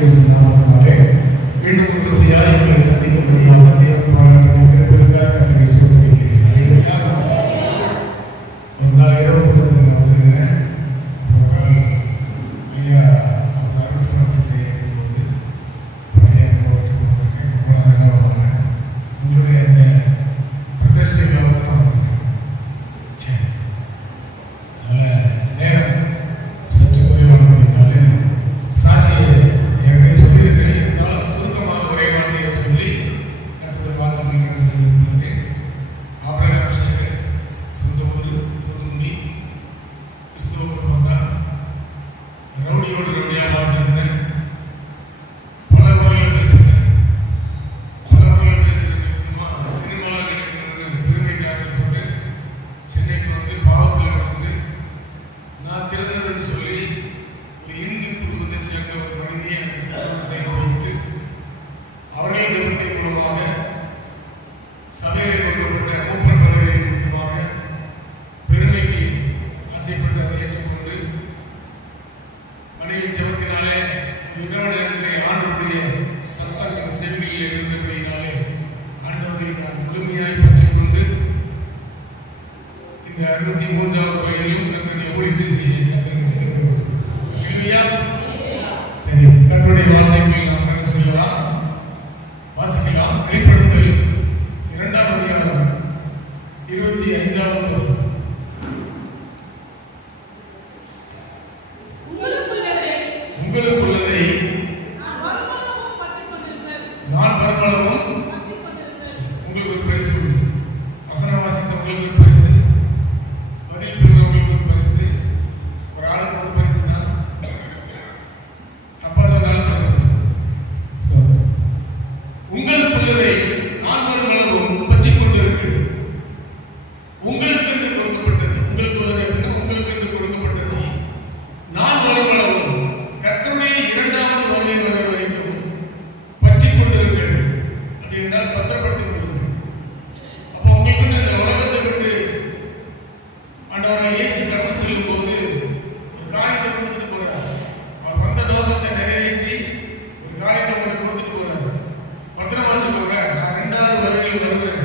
இயேசு நாமத்தினாலே மீண்டும் ஒரு செய்யாய் எங்களை சந்திக்க முடியாத தேவன் பாராட்டின கிருபைக்காக கர்த்தரை ஸ்தோத்திரிக்கிறேன். ஹல்லேலூயா. ஒரு நாள் இரவு கூட்டத்தில் வந்திருந்தேன். ஐயா அவங்க அருட்பணி செய்யும்போது பையன் ரொம்ப அழகாக வந்தாங்க. உங்களுடைய இந்த பிரதிஷ்டைக்காக தான் வந்தேன். சரி, அதனால் நேரம் சற்று குறைவானபடினாலே சாட்சியை ஏற்கனவே சொல்லியிருக்கிறேன். இருந்தாலும் சுருக்கமாக ஒரே வார்த்தையை சொல்லி கர்த்தருடைய வார்த்தைகள் சொல்லியிருக்கிறேன். ஆபிரகாம் சேகர், சொந்த ஊர் தூத்துக்குடி, கிறிஸ்துவ குடும்பம் தான். ரவுடியோடு ரவுடியாக வாழ்ந்திருந்தேன். பல முறையில் பேசுகிறேன். பல முறையில் பேசுகிற நிமித்தமாக சினிமாவில் கிடைக்கணும்னு பெருமைக்கு ஆசைப்பட்டு சென்னைக்கு வந்து பாவத்தில் வந்து நான் திறந்தவன் சொல்லி ஒரு இந்து குடும்பத்தை சேர்ந்த ஒரு மனிதியை எனக்கு திருமணம் செய்து வைத்து அவர்கள் ஜெபத்தின் மூலமாக சபையில் கொடுக்கப்பட்ட மூப்பர் பதவியின் நிமித்தமாக பெருமைக்கு ஆசைப்பட்டு அதை ஏற்றுக்கொண்டு மனைவி ஜெபத்தினாலே இரவு நேரத்திலே ஆண்டவருடைய சத்தம் செவிகளில் எழுந்தபடியினாலே ஆண்டவரை நான் முழுமையாய் பற்றிக்கொண்டு இந்த 63வது வயதிலும் கர்த்தருடைய ஊழியத்தை செய்ய சரி, கர்த்தருடைய வார்த்தைகளை நாம் கடந்து செல்லலாம். வாசிக்கலாம். வெளிப்படுத்தல் 2ஆம் அதிகாரம் 25வது வசனம். உங்களுக்குள்ளதை நான் பரமளவும் உங்களுக்கு ஒரு பரிசு உண்டு. வசனம் வாசித்தவங்களுக்கு ஒரு பரிசு, பதில் சொல்றவங்களுக்கு ஒரு பரிசு, ஒரு ஆளுக்கு ஒரு பரிசு தான். தப்பா சொன்னாலும் பரிசு. உங்களுக்குள்ளதை நான் பரமளவும் பற்றிக் கொண்டிருக்கு. உங்களுக்கு என்று கொடுக்கப்பட்டது, உங்களுக்குள்ளதை அப்படின்னா உங்களுக்கு என்று கொடுக்கப்பட்டது நான் வருமளவும் கர்த்தருடைய 2வது வருகை வரை வரைக்கும் பற்றிக் கொண்டிருங்கள். அப்படி என்றால் பத்திரப்படுத்திக் கொள்ளுங்கள். அப்போ உங்களுக்கு இந்த உலகத்தை விட்டு ஆண்டவராகிய இயேசு கடந்து செல்லும் போது ஒரு காரியத்தை கொடுத்துட்டு போறார். அவர் வந்த நோக்கத்தை நிறைவேற்றி ஒரு காரியத்தை மட்டும் கொடுத்துட்டு போறார். பத்திரமா வச்சுக்கோங்க, நான் 2வது வருகையில் வருவேன்,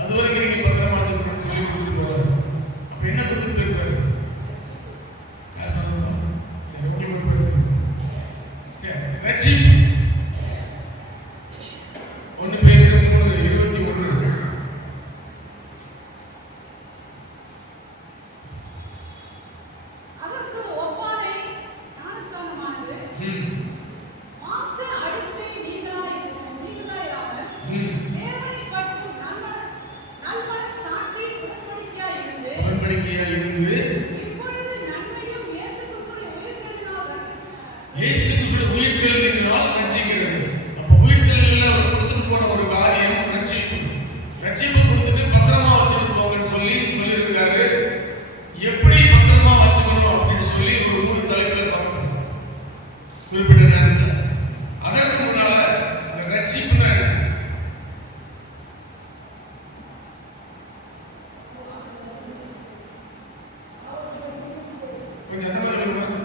அது வரைக்கும் நீங்க பத்திரமா வச்சுக்கணும்னு சொல்லி கொடுத்துட்டு போறார். அப்ப என்ன கொடுத்துட்டு போயிருக்காரு? யார் சொல்லணும்? சரி, உங்களுக்கு ஒரு பரிசு. சரி, ரட்சிப்பு. 1 பேதுரு 3:21. உடன்படிக்கையா இருந்து இயேசு கிறிஸ்துவின் உயிர்த்தெழுதலினால் ரட்சிக்கிறது. அப்ப உயிர்த்தெழுதலில் அவர் கொடுத்துட்டு போன ஒரு காரியம் ரட்சிப்பு. ரட்சிப்பு கொடுத்துட்டு பத்திரமா வச்சுட்டு போங்கன்னு சொல்லியிருக்காரு. எப்படி பத்திரமா வச்சுக்கணும் அப்படின்னு சொல்லி ஒரு 3 தலைப்புல பார்க்கணும் குறிப்பிட்ட நேரத்தில். அதற்கு முன்னால இந்த ரட்சிப்புனா கொஞ்சம் அந்த மாதிரி சொல்லுங்க,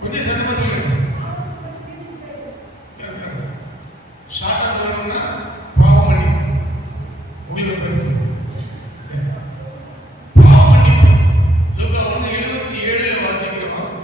கொஞ்சம் சத்தமா சொல்லுங்க. ஷார்ட்டா சொல்லணும்னா பாவம் மன்னிப்பு. உங்களுக்கு பேசு. சரி, பாவம் மன்னிப்பு லூக்கா 1:77 வாசிக்கிறோம்.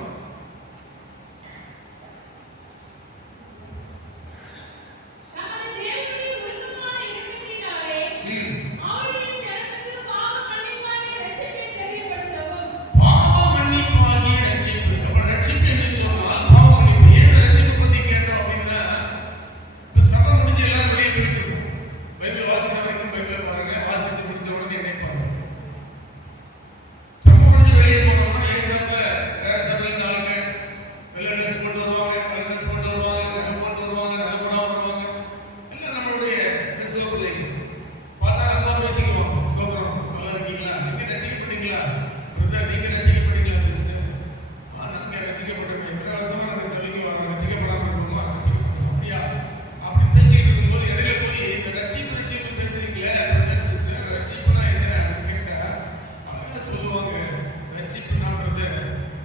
ரட்சிப்புனான்றத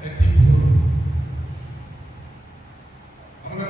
ரட்சிப்பு அவங்க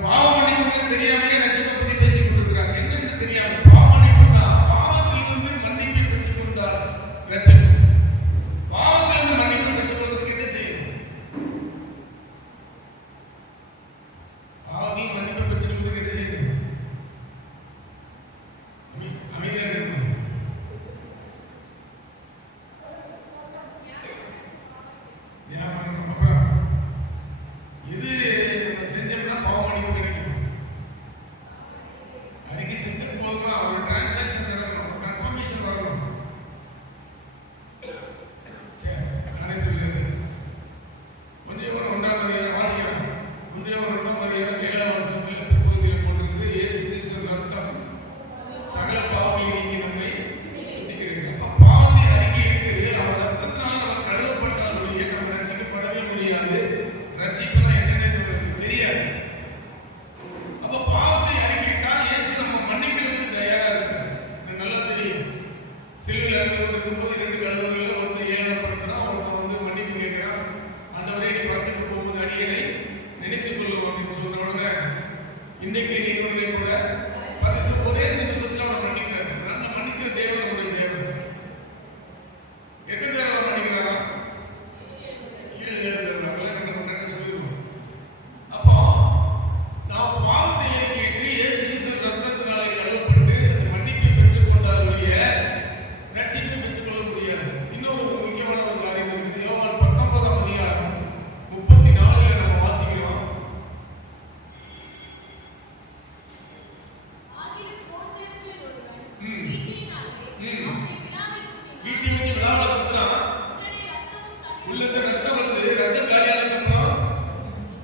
உள்ள இந்த ரத்தம் வருது, ரத்தம் காலியானதுக்கு அப்புறம்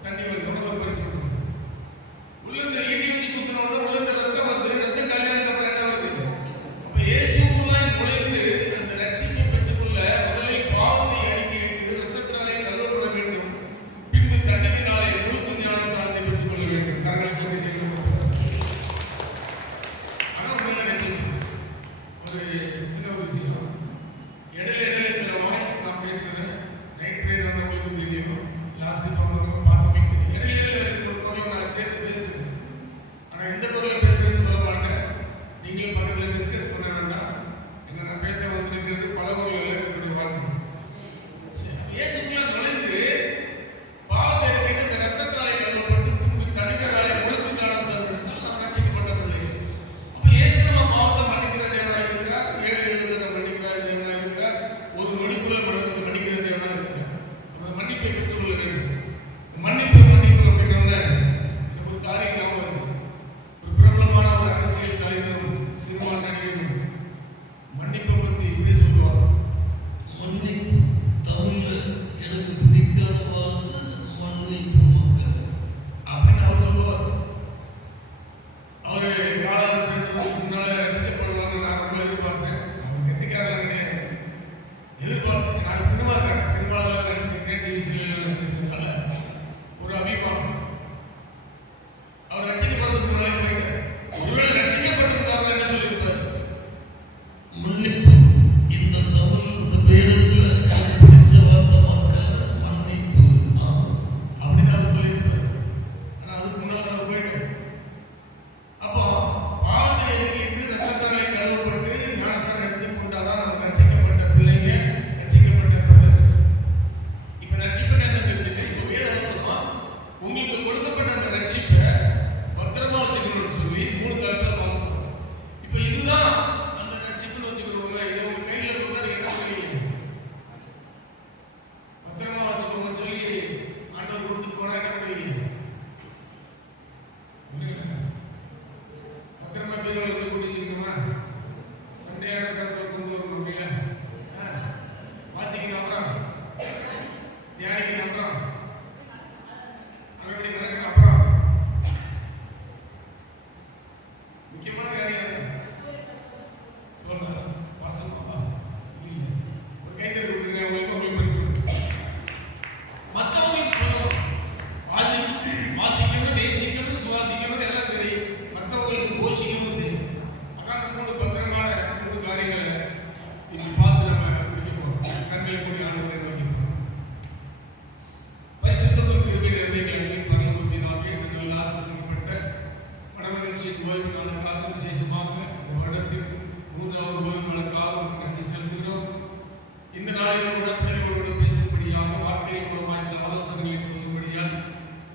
தண்ணி வருது. ஒரு பரிசு கொடுக்கணும். உள்ள இந்த ஈட்டி வச்சு குத்துனோட உள்ள இந்த ரத்தம் வருது, ரத்தம் காலியானதுக்கு அப்புறம் என்ன வருது? அப்ப இயேசுக்குள்ளாய் நுழைந்து அந்த ரட்சிப்பை பெற்றுக்கொள்ள முதலில் பாவத்தை அறிக்கையிட்டு ரத்தத்தினாலே கழுவப்பட வேண்டும், பின்பு தண்ணீரினாலே முழுக்க ஞானஸ்நானத்தை பெற்றுக்கொள்ள வேண்டும். கரங்களை தட்டி கேட்கணும். அதான் உண்மையான ரட்சிப்பு. ஒரு சின்ன ஒரு விஷயம், இடையில சில வாய்ஸ் நான் பேசுறேன். நைட் பிரேயர் வந்தவங்களுக்கும் தெரியும், லாஸ்ட் வீக் வந்தவங்க பார்த்தவங்களுக்கு தெரியும். இடையில ஒரு குரல் நான் சேர்த்து பேசுறேன். ஆனா எந்த குரல் பேசுறேன்னு சொல்ல மாட்டேன். நீங்களும் பக்கத்துல டிஸ்கஸ் பண்ண வேண்டாம். என்ன நான் பேச வந்திருக்கிறது பல குரல்கள் இருக்கக்கூடிய வாழ்க்கை. இயேசுக்குள்ள நுழைந்து பாவத்தை அறிக்கையிட்டு இந்த ரத்தத்தினாலே கழுவப்பட்டு பின்பு தண்ணீரினாலே முழுக்க ஞானஸ்நானம் எடுத்தால் நாம் ரட்சிக்கப்பட்ட பிள்ளைகள். அப்ப இயேசு நம்ம பாவத்தை மன்னிக்கிற தேவனாய் இருக்கிறார், ஏழைகளுக்கு மன்னிக்கிற தேவனாய் இருக்கிறார், ஒரு நொடிக்குள்ள மன்னிக்கிற தேவனாய் இருக்கிறார். அந்த மன்னிப்பை பெற்றுக்கொள்ள வேண்டும். மன்னிப்பு அப்படிங்கிறவங்க எனக்கு ஒரு காரியம் ஞாபகம் வருது. ஒரு பிரபலமான ஒரு அரசியல் தலைவரும் சினிமா நடிகரும் மன்னிப்பை பத்தி இப்படி சொல்லுவாங்க. மன்னிப்பு தமிழ்ல எனக்கு பிடிக்காத வார்த்தை மன்னிப்பு மக்கள் அப்படின்னு அவர் சொல்லுவார். அவரு காலம் சேர்ந்ததுக்கு முன்னாலே ரசிக்கப்படுவார்னு நான் ரொம்ப எதிர்பார்த்தேன். அவர் கட்சிக்காரங்க எதிர்பார்த்தேன். நான் சினிமாவில் நடிச்சிருக்கேன், டிவி சீரியல் நடிச்சிருக்கேன். ஒரு அபிமானம். அவர் ரசிக்கப்படுறதுக்கு முன்னாலே போயிட்டார். ஒருவேளை ரசிக்கப்பட்டிருந்தாருன்னா என்ன சொல்லியிருப்பாரு? மன்னிப்பு இந்த தமிழ் இந்த வேதத்துல எனக்கு பிடிச்ச வார்த்தை மக்கள் மன்னிப்பு அப்படின்னு அவர் சொல்லியிருப்பாரு. ஆனா அதுக்கு முன்னால அவர் போயிட்டார். அப்போ பாவத்தை அறிக்கையிட்டு ரத்தத்தினாலே கழுவப்பட்டு ஞானஸ்நானம் எடுத்துக் கொண்டாதான் நம்ம ரட்சிக்கப்பட்ட பிள்ளைங்க, ரட்சிக்கப்பட்ட பிரதர்ஸ். இப்ப ரட்சிப்பு என்ன தெரிஞ்சுட்டு இப்ப வேதவசமா உங்களுக்கு கொடுக்கப்பட்ட அந்த ரட்சிப்பை பத்திரமா வச்சுக்கணும்னு சொல்லி 3 தலைப்புல பார்க்கணும். இப்ப இதுதான் அந்த ரட்சிப்புன்னு வச்சுக்கிறோம்ல, இது உங்க கையில இருந்தா நீங்க என்ன பண்ணுவீங்க? பத்திரமா வச்சுக்கோங்கன்னு சொல்லி ஆண்டவர் கொடுத்துட்டு போனா என்ன பண்ணுவீங்க? பத்திரமா பீரோலத்தை கூட்டி வச்சுக்கணுமா? சண்டையான தரத்துல கொண்டு வர முடியல. வாசிக்கணும், அப்புறம் தியானிக்கணும், அப்புறம் அப்படி நடக்கணும். அப்புறம் முக்கியமான காரியம் சொல்லலாம். வாசமா இல்லை, ஒரு கைத்தறி கொடுக்குறேன் உங்களுக்கு பரிசு மற்றவங்களுக்கு சொல்லணும். வாசிக்கணும், நேசிக்கணும், சுவாசிக்கணும் எல்லாம் தெரியும். மற்றவங்களுக்கு போஷிக்கணும் செய்யும். அதான் அந்த 3 பத்திரமான 3 காரியங்களை இப்படி பார்த்து நம்ம பிடிக்கணும். கண்களை கூடி ஆண்டு நோக்கி பரிசுத்தமும் கிருபை நிறைவேற்ற பரலோக பிதாவே, எங்கள் ஆசீர்வதிக்கப்பட்ட வடமகிழ்ச்சி கோயில் நாளுக்காக விசேஷமாக இந்த வருடத்தில் 3வது கோயில் நாளுக்காக நன்றி செலுத்துகிறோம். இந்த நாளில் கூட பிள்ளைகளோடு பேசும்படியாக வார்த்தையின் மூலமாய் சில ஆலோசனைகளை சொல்லும்படியாக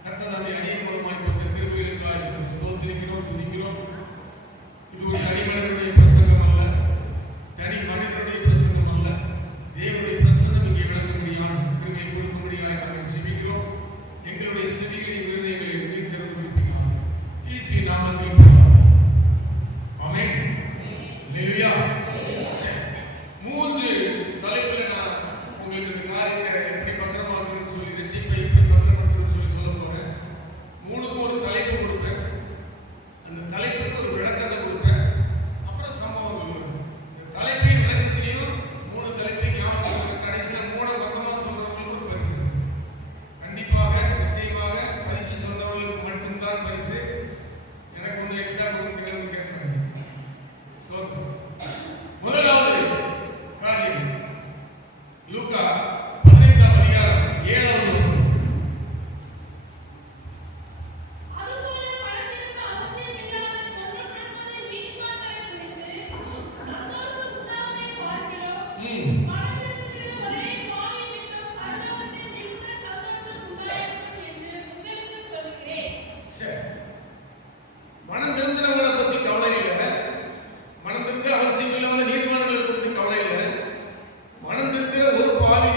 கர்த்ததாமே அநேக மூலமாய் கொடுத்த கிருபைகளுக்காக ஸ்தோத்திரிக்கிறோம், துதிக்கிறோம். இது ஒரு தனி மனிதனுடைய பிரசங்கம் அல்ல, தனி மனிதனுடைய பிரசங்கம் அல்ல, தேவனுடைய பிரசங்கம் இங்கே விளங்கும்படியான கிருபை கொடுக்கும்படியாக நாங்கள் ஜெபிக்கிறோம். எங்களுடைய செவிகளின் விருதைகளை மீட்டெடுத்து கொடுக்கிறார் இயேசு நாமத்தில். ஆமென். அல்லேலூயா. 3 தலைப்புல நான் உங்களுக்கு இந்த காரியத்தை எப்படி பத்திரமாக்கணும்னு சொல்லி, ரட்சிப்பை எப்படி பத்திரமாக்கணும்னு சொல்லி சொல்ல போறேன். 3க்கும் ஒரு தலைப்பு கொடுப்பேன். அந்த தலைப்புக்கு ஒரு விளக்கத்தை கொடுப்பேன். அப்புறம் சம்பவங்கள் வரும். இந்த தலைப்பையும் விளக்கத்தையும் 3 தலைப்பையும் ஞாபகம் கடைசியில் 3 மொத்தமா சொல்றவங்களுக்கு ஒரு பரிசு. கண்டிப்பாக நிச்சயமாக பரிசு சொன்னவர்களுக்கு மட்டும்தான் பரிசு. எனக்கு கொஞ்சம் எக்ஸ்ட்ரா கொடுத்து கேட்கறாங்க. முதலாவது காரியம் லூக்கா 15ஆம் அதிகாரம் 7வது வசனம். மனம் திருந்தினவங்களை பத்தி கவலை இல்லை, மனம் திருந்த அவசியம் இல்லாத நீதிமான்களை பத்தி கவலை இல்லை. மனம் திருந்தின ஒரு பாவி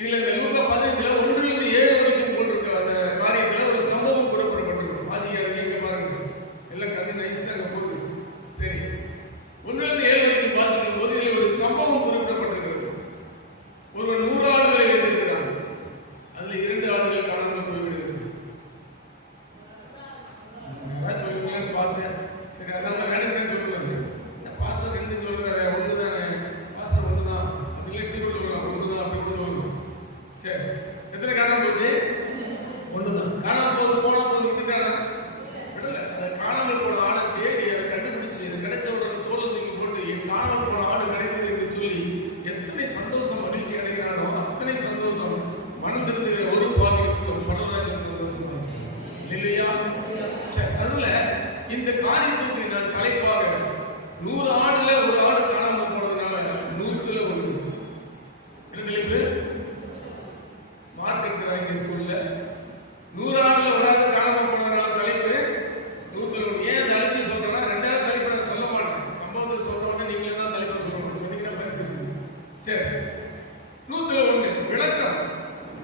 இதுல இந்த லூக்கா 15ல 1-7 வரைக்கும் போட்டிருக்க அந்த காரியத்துல ஒரு சம்பவம் குறிப்பிடப்பட்டிருக்கும். ஆசிரியர் நீங்க பாருங்க, எல்லாம் கண்ணு நைஸா அங்க போகுது. சரி, 1-7 வரைக்கும் வாசிக்கும் போது இதுல ஒரு சம்பவம் குறிப்பிடப்பட்டிருக்கிறது. ஒரு 100 ஆடுகளை வைத்திருக்கிறார். அதுல 2 ஆடுகள் காணாமல் போய்விடுகிறது. சொல்லுங்கன்னு பார்த்தேன். சரி, அதான் நான் வேணும்னு சொல்லுவாங்க. பாஸ்டர் 2 சொல்றாரு, 1 தானே பாஸ்டர் 1 தான். அதுல எப்படி சொல்லலாம், 1 தான் அப்படி கூட சொல்லணும். சரி, எத்தனை காணாம போச்சு? 1 தான். காணாம போனா போது விட்டுட்டானா? விடல. அதை காணாமல் போன ஆடை தேடி அதை கண்டுபிடிச்சு கிடைச்ச உடனே தோலை தூக்கி போட்டு என் காணாமல் போன ஆடு கிடைத்தது என்று சொல்லி எத்தனை சந்தோஷம் மகிழ்ச்சி அடைகிறானோ அத்தனை சந்தோஷம் மனம் திருந்துகிற ஒரு பாக்கியத்துக்கு பரலோகத்தின் சந்தோஷம் தான். இல்லையா? சரி, அதுல இந்த காரியத்துக்கு நான் தலைப்பாக 100 ஆடுல ஒரு ஆடு காணாம போனதுனால 100த்துல 1. என்ன தலைப்பு? மார்க் எடுக்கிறாங்க ஸ்கூல்ல. 100 ஆடுல ஒரு ஆடு காணாம போனதுனால தலைப்பு 100த்துல 1. ஏன் அதை அழுத்தி சொல்றேன்னா, 2வது தலைப்பு நான் சொல்ல மாட்டேன். சம்பவத்தை சொல்ற உடனே நீங்களே தான் தலைப்பு சொல்லணும். சொன்னீங்கன்னா பரிசு. சரி, 100த்துல 1 விளக்கம்.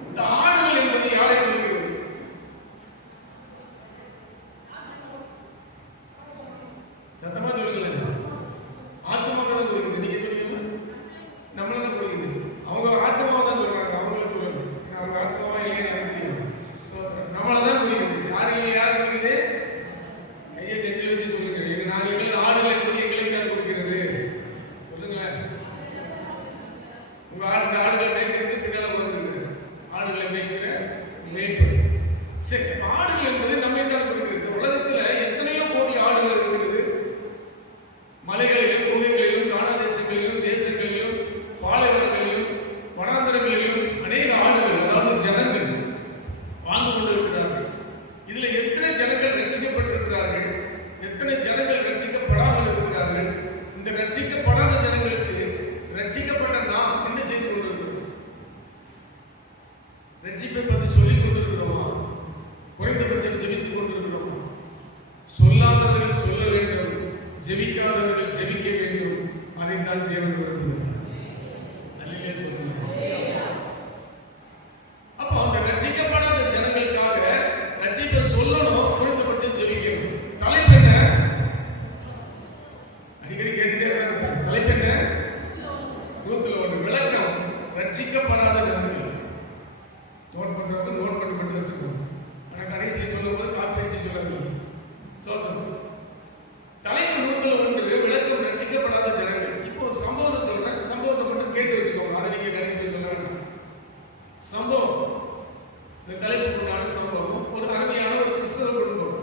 இந்த ஆடுகள் என்பது யாரை குறிக்கிறது? சத்தமா சொல்லுங்க. ஆத்மாவை தான் குறிக்குது. நீங்க சொல்லுங்க, நம்மள தான் குறிக்குது. அவங்க ஆத்மாவை தான் சொல்றாங்க, அவங்கள சொல்லணும். அவங்க ஆத்மாவா இல்லையா எனக்கு தெரியும். நம்மள தான் குறிக்குது. யார் குறிக்குது? கையை நெஞ்சில் வச்சு சொல்லுங்க. எங்களுக்கு ஆடுகள் என்பது எங்களுக்கு தான் குறிக்கிறது. சொல்லுங்களேன். உங்க ஆடுகளை மேய்க்கிறது பின்னால வந்துருக்கு. ஆடுகளை மேய்க்கிற மேய்ப்பது. சரி, ஆடுகள் என்பது நம்மை தான் குறிக்கிறது. உலகத்துல எத்தனையோ கோடி ஆடுகள் இருக்கிறது. மலைகளிலும் குகைகளிலும் கானா தேசங்களிலும் தேசங்களிலும் பாலைவனங்களிலும் வனாந்தரங்களிலும் அநேக ஆடுகள், அதாவது ஜனங்கள் வாழ்ந்து கொண்டிருக்கிறார்கள். இதுல எத்தனை ஜனங்கள் ரட்சிக்கப்பட்டிருக்கிறார்கள், எத்தனை ஜனங்கள் ரட்சிக்கப்படாமல் இருக்கிறார்கள். இந்த ரட்சிக்கப்படாத ஜனங்களுக்கு ரட்சிக்கப்பட்ட நாம் என்ன செய்து கொண்டிருக்கிறோம்? ரட்சிப்பை பற்றி சொல்லிக் கொண்டிருக்கிறோமா? குறைந்தபட்சம் ஜெபித்துக் கொண்டிருக்கிறோமா? சொல்லாதவர்கள் சொல்ல வேண்டும், ஜெபிக்காதவர்கள் ஜெபிக்க வேண்டும். அதைத்தான் தேவன் விரும்புகிறார். நல்லவே சொல்லுங்க. அப்போ அந்த ரட்சிக்கப்படாத ஜனங்களுக்காக ரட்சிப்பை சொல்லணும், குறைந்தபட்சம் ஜெபிக்கணும். தலைப்பு என்ன? அடிக்கடி கேட்டுட்டே இருக்காங்க. தலைப்பு என்ன? 100த்துல 1 விளக்கம். ரட்சிக்கப்படாத ஜனங்கள். நோட் பண்றவங்க நோட் பண்ணி வச்சுக்கணும். நான் கடைசியை சொல்லும் போது காப்பி அடிச்சு சொல்லுங்க. சோதனை தலைப்பு 100த்துல 1 விளக்கம். ரட்சிக்கப்படாத ஜனங்கள். இப்போ சம்பவத்தை சொல்றேன். சம்பவத்தை மட்டும் கேட்டு வச்சுக்கோங்க. அதை நீங்க கடைசியில் சொல்லுங்க. சம்பவம், இந்த தலைப்பு கொண்டான சம்பவம் ஒரு அருமையான ஒரு கிறிஸ்தவ குடும்பம்.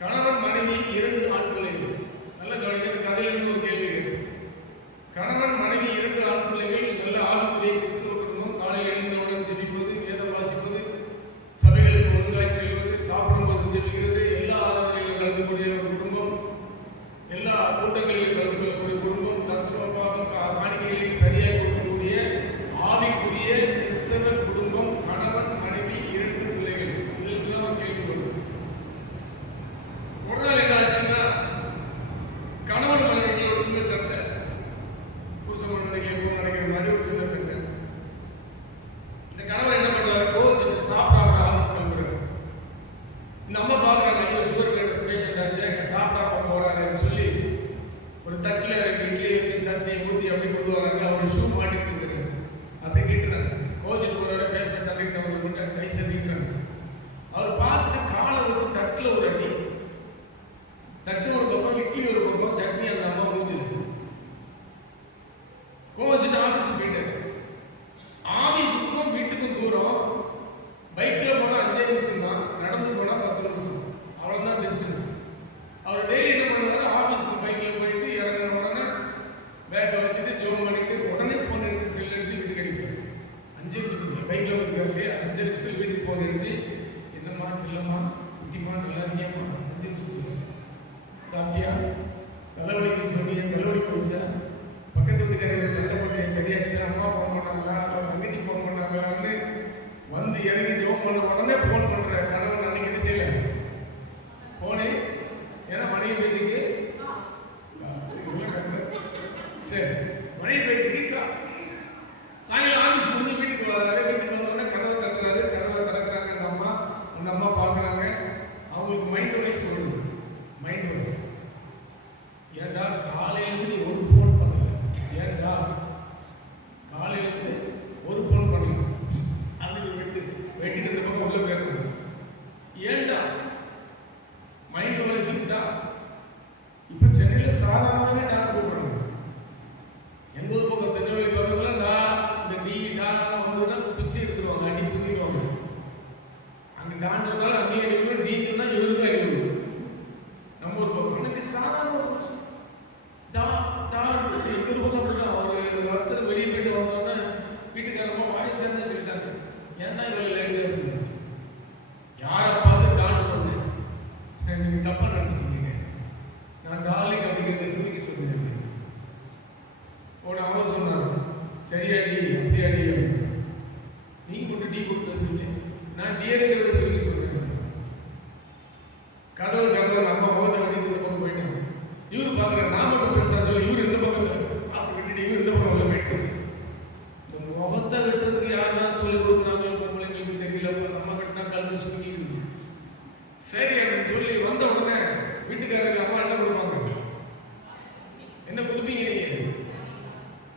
கணவன் மனைவி 2 ஆண் பிள்ளைகள். நல்ல கவனிக்க, கதையிலிருந்து ஒரு கேள்வி. கணவன் மனைவி 2 ஆண் பிள்ளைகள். நல்ல ஆவிக்குரிய கிறிஸ்தவ குடும்பம். காலையில் எழுந்தவுடன் ஜெபிப்பது, வேதம் வாசிப்பது, சபைகளுக்கு ஒழுங்காய் செல்வது, சாப்பிடும்போது ஜெபிக்கிறது, எல்லா ஆராதனைகளிலும் கலந்து கொண்டிய ஒரு குடும்பம், எல்லா கூட்டங்களிலும் கலந்து கொள்ளக்கூடிய குடும்பம், தசமபாகம் காணிக்கைகளை சரியாக கொடுக்கக்கூடிய ஆவிக்குரிய கிறிஸ்தவ குடும்பம். கணவன் மனைவி 2 பிள்ளைகள். இதற்கு தான் கேள்வி வரும். ஒரு நாள் என்ன ஆச்சுன்னா, கணவன் மனைவிக்கு ஒரு சின்ன சண்டை. புருஷன் மனைவிக்கு எப்போ நினைக்கிற மாதிரி ஒரு சின்ன சண்டை. இந்த கணவர் என்ன பண்றாரு? கோச்சிட்டு சாப்பிடாம ஆஃபீஸ் கிளம்புறாரு. இந்த அம்மா பாக்குறாங்க, ஐயோ சுகர் பேஷண்ட் ஆச்சு, சாப்பிடாம போறாங்கன்னு சொல்லி ஒரு தட்டுல இட்லி வச்சு சட்னி ஊத்தி அப்படி கொண்டு வராங்க. அவர் ஷூ மாட்டிட்டு இருக்காரு. அப்படி கேட்டுறாங்க. கோச்சிட்டு போறாரு, பேச சண்டைக்கு அவங்களுக்கு மட்டும் கை சந்திக்கிறாங்க. அவர் பார்த்துட்டு காலை வச்சு தட்டுல ஒரு அடி. தட்டு ஒரு பக்கம், இட்லி ஒரு பக்கம், சட்னி அந்த அம்மா ஊத்திருக்கு. கோச்சிட்டு ஆஃபீஸுக்கு போயிட்டாரு. ஆபீஸுக்கும் வீட்டுக்கும் தூரம். பைக்ல போனா 5 நிமிஷம் தான், நடந்து போனா 10 நிமிஷம். அவ்வளவுதான் டிஸ்டன்ஸ். அவர் டெய்லி என்ன பண்ணுவாரு? ஆபீஸ்க்கு பைக்ல போயிட்டு இறங்கின உடனே பேக்கை வச்சுட்டு ஜோம் பண்ணிட்டு உடனே போன் எடுத்து செல் எடுத்து வீட்டுக்கு அடிப்பாரு. 5 நிமிஷம் பைக்ல வந்து 5 நிமிஷத்துல வீட்டுக்கு போன் அடிச்சு, என்னம்மா செல்லம்மா குட்டிமா நல்லா இருக்கியாம்மா, 5 நிமிஷத்துல சாப்பிட்டியா, தலைவலிக்கு சொன்னீங்க, தலைவலிக்கு வச்சா, பக்கத்து வீட்டுக்காரங்க சண்டை போட்டு சரியாச்சா, அம்மா நான் சொன்னாலும் அங்கேயும் அடிக்கணும், நீ சொன்னா இவருக்கும் அடிக்கணும். நம்ம ஒரு பக்கம் எனக்கு சாதாரண ஒரு பிரச்சனை. எங்க பக்கம் அப்படிதான் ஒரு ஒருத்தர் வெளியே போயிட்டு வந்தோன்னா வீட்டுக்காரமா வாய் தான் சொல்லிட்டாங்க, ஏன்னா இவ்வளவு லேட்டு அப்படின்னு. யாரை பார்த்து டான்னு சொன்னேன், நீங்க தப்பா நினைச்சிட்டீங்க. நான் டார்லிங் அப்படிங்கிறத சிரிக்க சொன்னேன். உடனே அவர் சொன்னார், சரியாடி அப்படியாடி அப்படின்னு. நீங்க மட்டும் டீ கொடுத்து சொல்லி நான் டியருங்கிறத சொல்லி சொல்றேன். கதவு நம்ம முகத்தை வடித்து இந்த பக்கம் போயிட்டாங்க. இவரு பாக்குற நான் மட்டும் பெருசா சொல்லி இவரு இந்த பக்கம் அப்படி விட்டுட்டு இவரு இந்த பக்கம் போயிட்டாங்க. இந்த முகத்தை வெட்டுறதுக்கு யாருன்னா சொல்லி கொடுக்குறாங்க பிள்ளைங்களுக்கு தெரியல, நம்ம கட்டினா கலந்து சொல்லி. சரி அப்படின்னு சொல்லி வந்த உடனே வீட்டுக்காரருக்கு அம்மா என்ன கொடுப்பாங்க, என்ன கொடுப்பீங்க, நீங்க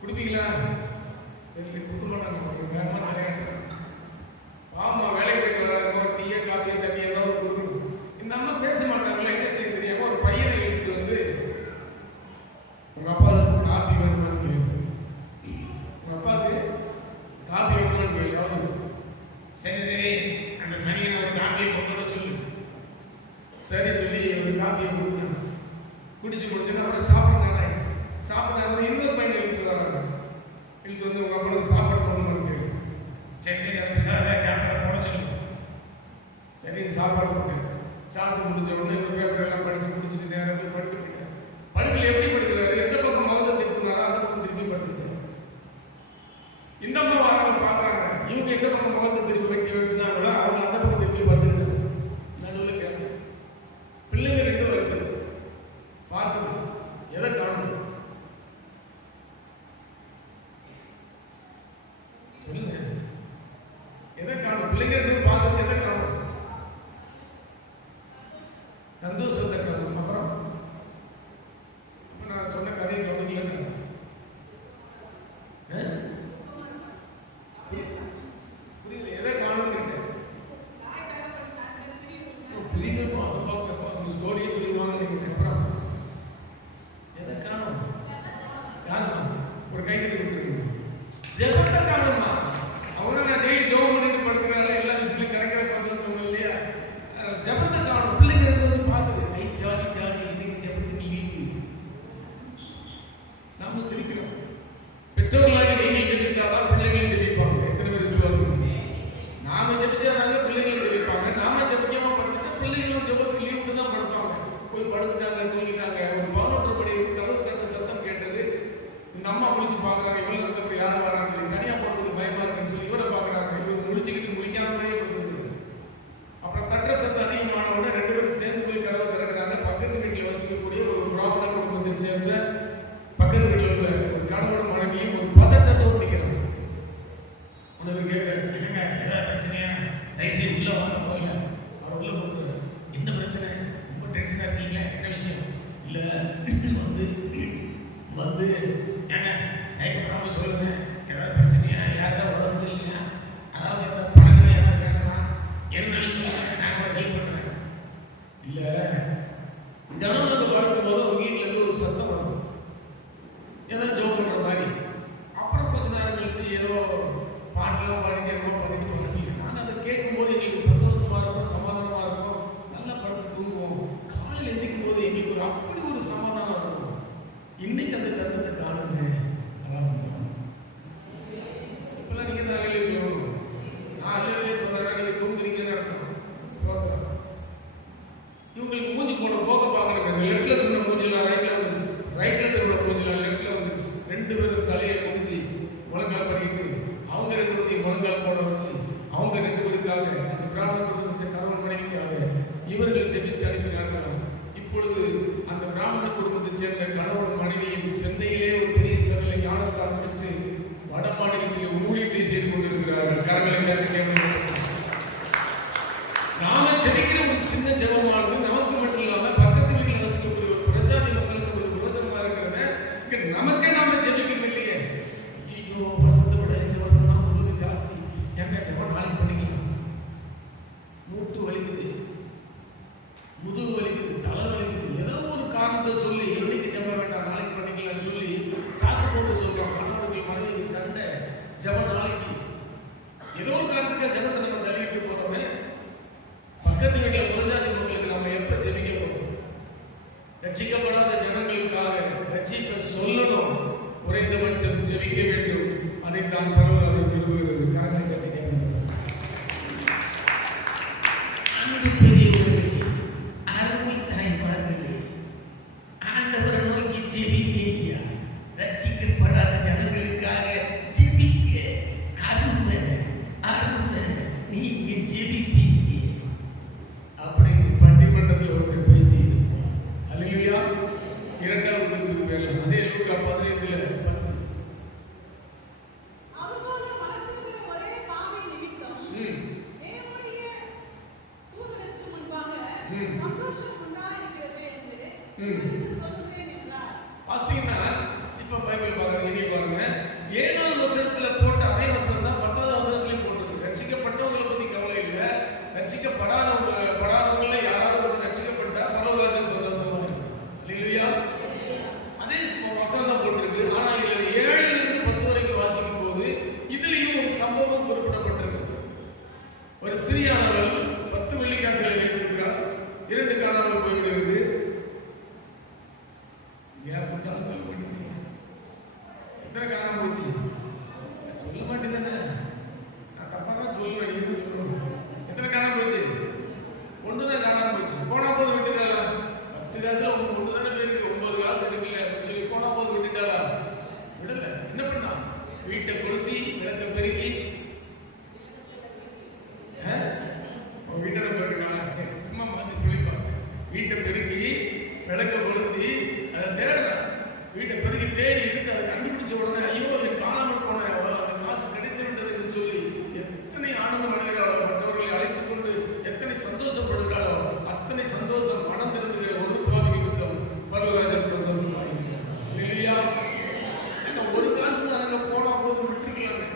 கொடுப்பீங்களா? கொடுக்க மாட்டாங்க. ஆமா, வேலைக்கு போயிட்டு வராங்க, டீயை காப்பியை தண்ணியை தான் கொடுக்கணும். இந்த அம்மா பேச மாட்டாங்களா, என்ன செய்ய தெரியாம ஒரு பையனை எடுத்துட்டு வந்து உங்க அப்பா காப்பி வேணுமான்னு கேள்வி, உங்க அப்பாவுக்கு காப்பி வேணுமான்னு கேள்வி. சரி சரி அந்த சனியை ஒரு காப்பியை கொண்டு வர சொல்லு. சரி சொல்லி ஒரு காப்பியை கொடுக்குறாங்க. குடிச்சு கொடுத்துன்னு அப்புறம் சாப்பிட நேரம் ஆயிடுச்சு. சாப்பிட நேரம் இன்னொரு பையனை எடுத்துட்டு வராங்க. எடுத்து வந்து உங்க அப்பா சாப்பாடு போடணும்னு கேள்வி. சரி சரி அந்த சாப்பாடு போட சொல்லு. சரி சாப்பாடு போட்டாச்சு. சாப்பிட்டு முடிஞ்ச உடனே ஒரு பேப்பர் எல்லாம் படிச்சு முடிச்சுட்டு நேரம் போய் படுத்து போயிட்டார். படுக்கல எப்படி படுக்கிறாரு, எந்த பக்கம் முகத்தை திருப்பினாரோ அந்த பக்கம் திருப்பி படுத்துட்டாரு. இந்த அம்மா வரவங்க பாக்குறாங்க, இவங்க எந்த பக்கம் முகத்தை திருப்பி வெட்டி வெட்டுதாங்களோ அவங்க அந்த பக்கம் திருப்பி படுத்துட்டாங்க. நடுவில் கேட்க பிள்ளைங்க ரெண்டு வருது பார்க்குது, எதை காணும் சொல்லுங்க, எதை காணும்? பிள்ளைங்க ரெண்டு பார்க்குது, எதை காணும்? சந்தோஷத்தை காணும். அப்புறம் நான் சொன்ன கதையை கவனிக்கல. புரியல, எதை காணும் கேட்டேன். பிள்ளைங்க அந்த ஸ்டோரியை சொல்லுவாங்க. அப்புறம் எதை காணும்? யாருமா ஒரு கை தட்டி விட்டுருக்கீங்க. ஜெபத்தை காணுமா? அவங்க நான் டெய்லி ஜெபம் பண்ணிட்டு படுக்கிறாங்க, எல்லா விஷயத்தையும் கிடைக்கிற பண்றது இல்லையா? ஜெபத்தை காணும். பிள்ளைங்க வந்து பார்க்குது, ஐ ஜாலி ஜாலி, இன்னைக்கு ஜெபத்துக்கு லீவு. நம்ம சிரிக்கிறோம். பெற்றோர்களாக நீங்கள் ஜெபித்தாதான் பிள்ளைகளையும் ஜெபிப்பாங்க. எத்தனை பேர் விசுவாசம்? நாம ஜெபிச்சாதாங்க பிள்ளைகளும் ஜெபிப்பாங்க. நாம ஜெபிக்காம படுத்துட்டா பிள்ளைகளும் ஜெபத்துக்கு லீவு தான் படுப்பாங்க. போய் படுத்துட்டாங்க, தூங்கிட்டாங்க. ஒரு 11 மணி கதவு திறந்த சத்தம் கேட்டது. இந்த அம்மா குளிச்சு பாக்குறாங்க, இவ்வளவு இருந்தப்ப யாரும் வராங்க, தனியா போறதுக்கு பயமா இருக்குன்னு சொல்லி இவரை பாக்குறாங்க. இவர் முடிச்சுக்கிட்டு முடிக்காம மாதிரியே படுத்துருக்கு. அப்புறம் தட்டுற சத்தம் அதிகமான உடனே ரெண்டு பேரும் சேர்ந்து போய் கதவை திறக்கிறாங்க. பக்கத்து வீட்டில் வசிக்கக்கூடிய ஒரு பிராமண குடும்பத்தை சேர்ந்த பக்கத்து வீட்டில் உள்ள ஒரு கணவன் மனைவியும் ஒரு பதட்டத்தோடு நிற்கிறாங்க. உனக்கு கேட்கிறேன், என்னங்க ஏதாவது பிரச்சனையா? தயவுசெய்து உள்ள வாங்க. போகல. அவர் உள்ள போகிறார். என்ன பிரச்சனை? ரொம்ப டென்ஷனா இருக்கீங்களா? என்ன விஷயம்? இல்ல வந்து ஏங்க தயக்கப்படாம சொல்லுங்க, ஏதாவது பிரச்சனையா? யாராவது உடம்பு சொல்லுங்க, அதாவது ஏதாவது பழங்கள் ஏதாவது வேணுமா, எதுனாலும் சொல்லுங்க, நான் கூட ஹெல்ப் பண்றேன். இல்ல தினம் நாங்கள் பார்க்கும்போது அவங்க வீட்டுல இருந்து ஒரு சத்தம் வரும், ஏதோ ஜோக் பண்ற மாதிரி. அப்புறம் கொஞ்ச நேரம் கழிச்சு ஏதோ பாட்டெல்லாம் பாடிட்டு என்னமோ பண்ணிட்டு போனாங்க. நாங்கள் அதை கேட்கும்போது எங்களுக்கு சந்தோஷமா இருக்கும், சமாதானமா இருக்கும், நல்லா படுத்து தூங்குவோம். காலையில் எந்திக்கும் போது எங்களுக்கு ஒரு அப்படி ஒரு சமாதானம் இருக்கும். இன்னைக்கு அந்த சத்தத்தை காணுங்க. இப்பெல்லாம் நீங்க தான் வெளியே சொல்லணும். நான் அல்லையே சொல்றேன், நீங்க தூங்குறீங்கன்னு அர்த்தம். இவங்களுக்கு மூஞ்சி போன போக பாக்குறேன். இந்த லெஃப்ட்ல திரும்ப மூஞ்சிலாம் ரைட்ல வந்துருச்சு, ரைட்ல திரும்ப மூஞ்சிலாம் லெஃப்ட்ல வந்துருச்சு. ரெண்டு பேரும் தலையை குடிஞ்சு முழங்கால் பண்ணிட்டு அவங்க ரெண்டு பேரும் முழங்கால் போட வச்சு அவங்க ரெண்டு பேருக்காக அந்த பிராமண வச்ச கணவன் மனைவிக்காக இவர்கள் ஜெபித்து அனுப்பினார்கள். இப்பொழுது அந்த பிராமண குடும்பத்தை சேர்ந்த கணவன் மனைவியும் சென்னையிலே ஒரு பெரிய சபையில ஞானஸ்தானம் பெற்று வட மாநிலத்திலே ஊழியத்தை செய்து கொண்டிருக்கிறார்கள். கரங்களை நாம ஜெபிக்கிற ஒரு சின்ன ஜெபமானது நமக்கு மட்டும் இல்லாம பக்கத்து வீட்டில் வசிக்கக்கூடிய ஒரு பிரஜாதி மக்களுக்கு ஒரு பிரயோஜனமா இருக்கிறத நமக்கே நாம ஜெபிக்கிறது இல்லையே. ஐயோ, வருஷத்தை விட இந்த வருஷம் தான் உங்களுக்கு ஜாஸ்தி, எங்க ஜெபம் நாளைக்கு பண்ணிக்கலாம். மூட்டு வலிக்குது, முதுகு வலிக்குது, தலை வலிக்குது, ஏதோ ஒரு காரணத்தை சொல்லி இன்னைக்கு ஜெபம் வேண்டாம் நாளைக்கு பண்ணிக்கலாம்னு சொல்லி சாக்கு போட்டு சொல்றோம். கணவர்கள் மனைவிக்கு சண்டை, ஜெபம் நாளைக்கு, ஏதோ ஒரு காரணத்துக்கு தான் பரவலாக விரும்புகிறது. கரங்களை தட்டி கேட்கிறேன். அன்பு பெரியவர்களே, அருமை தாய்மார்களே, ஆண்டவரை நோக்கி ஜெபிங்க ஐயா. ரட்சிக்கப்படாத ஜனங்களுக்காக ஜெபிக்க. அருமை அருமை, நீங்க ஜெபிப்பீங்க அப்படின்னு பட்டிமன்றத்தில் ஒருத்தர் பேசி அல்லேலூயா. இரண்டாவது குறிப்புக்கு போயிடலாம். அதே லூக்கா 15:10. அதுபோல மனதிற்குரிய ஒரே பாவி நிமித்தம் தேவனுடைய தூதருக்கு முன்பாக சந்தோஷம் உண்டாயிருக்கிறது என்று உங்களுக்கு சொல்லுகிறேன் என்றார். வாசிங்கன்னா இப்ப பைபிள் பாருங்க, இங்கே பாருங்க. 7வது வசனத்துல போட்ட அதே வசனம் தான் 10வது வசனத்திலையும் போட்டிருக்கு. ரட்சிக்கப்பட்டவங்களை பத்தி கவலை இல்லை, படாதவங்கள யாராவது ஒரு ரட்சிக்கப்பட்டா பரலோகராஜ்யம் சந்தோஷமா இருக்கு. அல்லேலூயா. அதே வசனம் தான் போட்டிருக்கு. ஆனா இதுல 7லிருந்து 10 வரைக்கும் வாசிக்கும் போது இதுலயும் ஒரு சம்பவம் குறிப்பிடப்பட்டிருக்கு. ஒரு ஸ்திரீயானவள் 10 வெள்ளிக்காசுகளை வைத்திருக்கிறாள். 2 காணாமல் போய்விடுகிறது. எத்தனை காணாம போச்சு? சொல்ல மாட்டேதானே, நான் தப்பா தான் சொல்லுவேன். நீங்க சொல்லணும். எத்தனை காணாம போச்சு? ஒண்ணுதான் காணாம போச்சு. போனா போது விட்டுட்டாளா? 10 காசுல ஒண்ணு தானே போயிருக்கு, 9 காசு இருக்குல்ல அப்படின்னு சொல்லி போனா போது விட்டுட்டாளா? விடல. என்ன பண்ணா? வீட்டை கொளுத்தி விளக்க பெருக்கி வீட்டை பெருக்கினா சும்மா மாத்தி சொல்லிப்பாங்க. வீட்டை பெருக்கி விளக்க கொளுத்தி அதை தேடுறா. வீட்டை பெருக்கி தேடி எடுத்து அதை கண்டுபிடிச்ச உடனே ஐயோ காணாமல் போன அந்த காசு கிடைத்து விட்டது என்று சொல்லி எத்தனை ஆனந்தம் அடைகிறாளோ, மற்றவர்களை அழைத்துக் கொண்டு எத்தனை சந்தோஷப்படுகிறாளோ அத்தனை சந்தோஷம். மனம் திருந்துகிற ஒரு பாவி நிமித்தம் பரலோகராஜ்யம் சந்தோஷமாயிருக்கிறார். இல்லையா? ஒரு காசு தான் அங்க போனா போது விட்டுருக்கலாமே.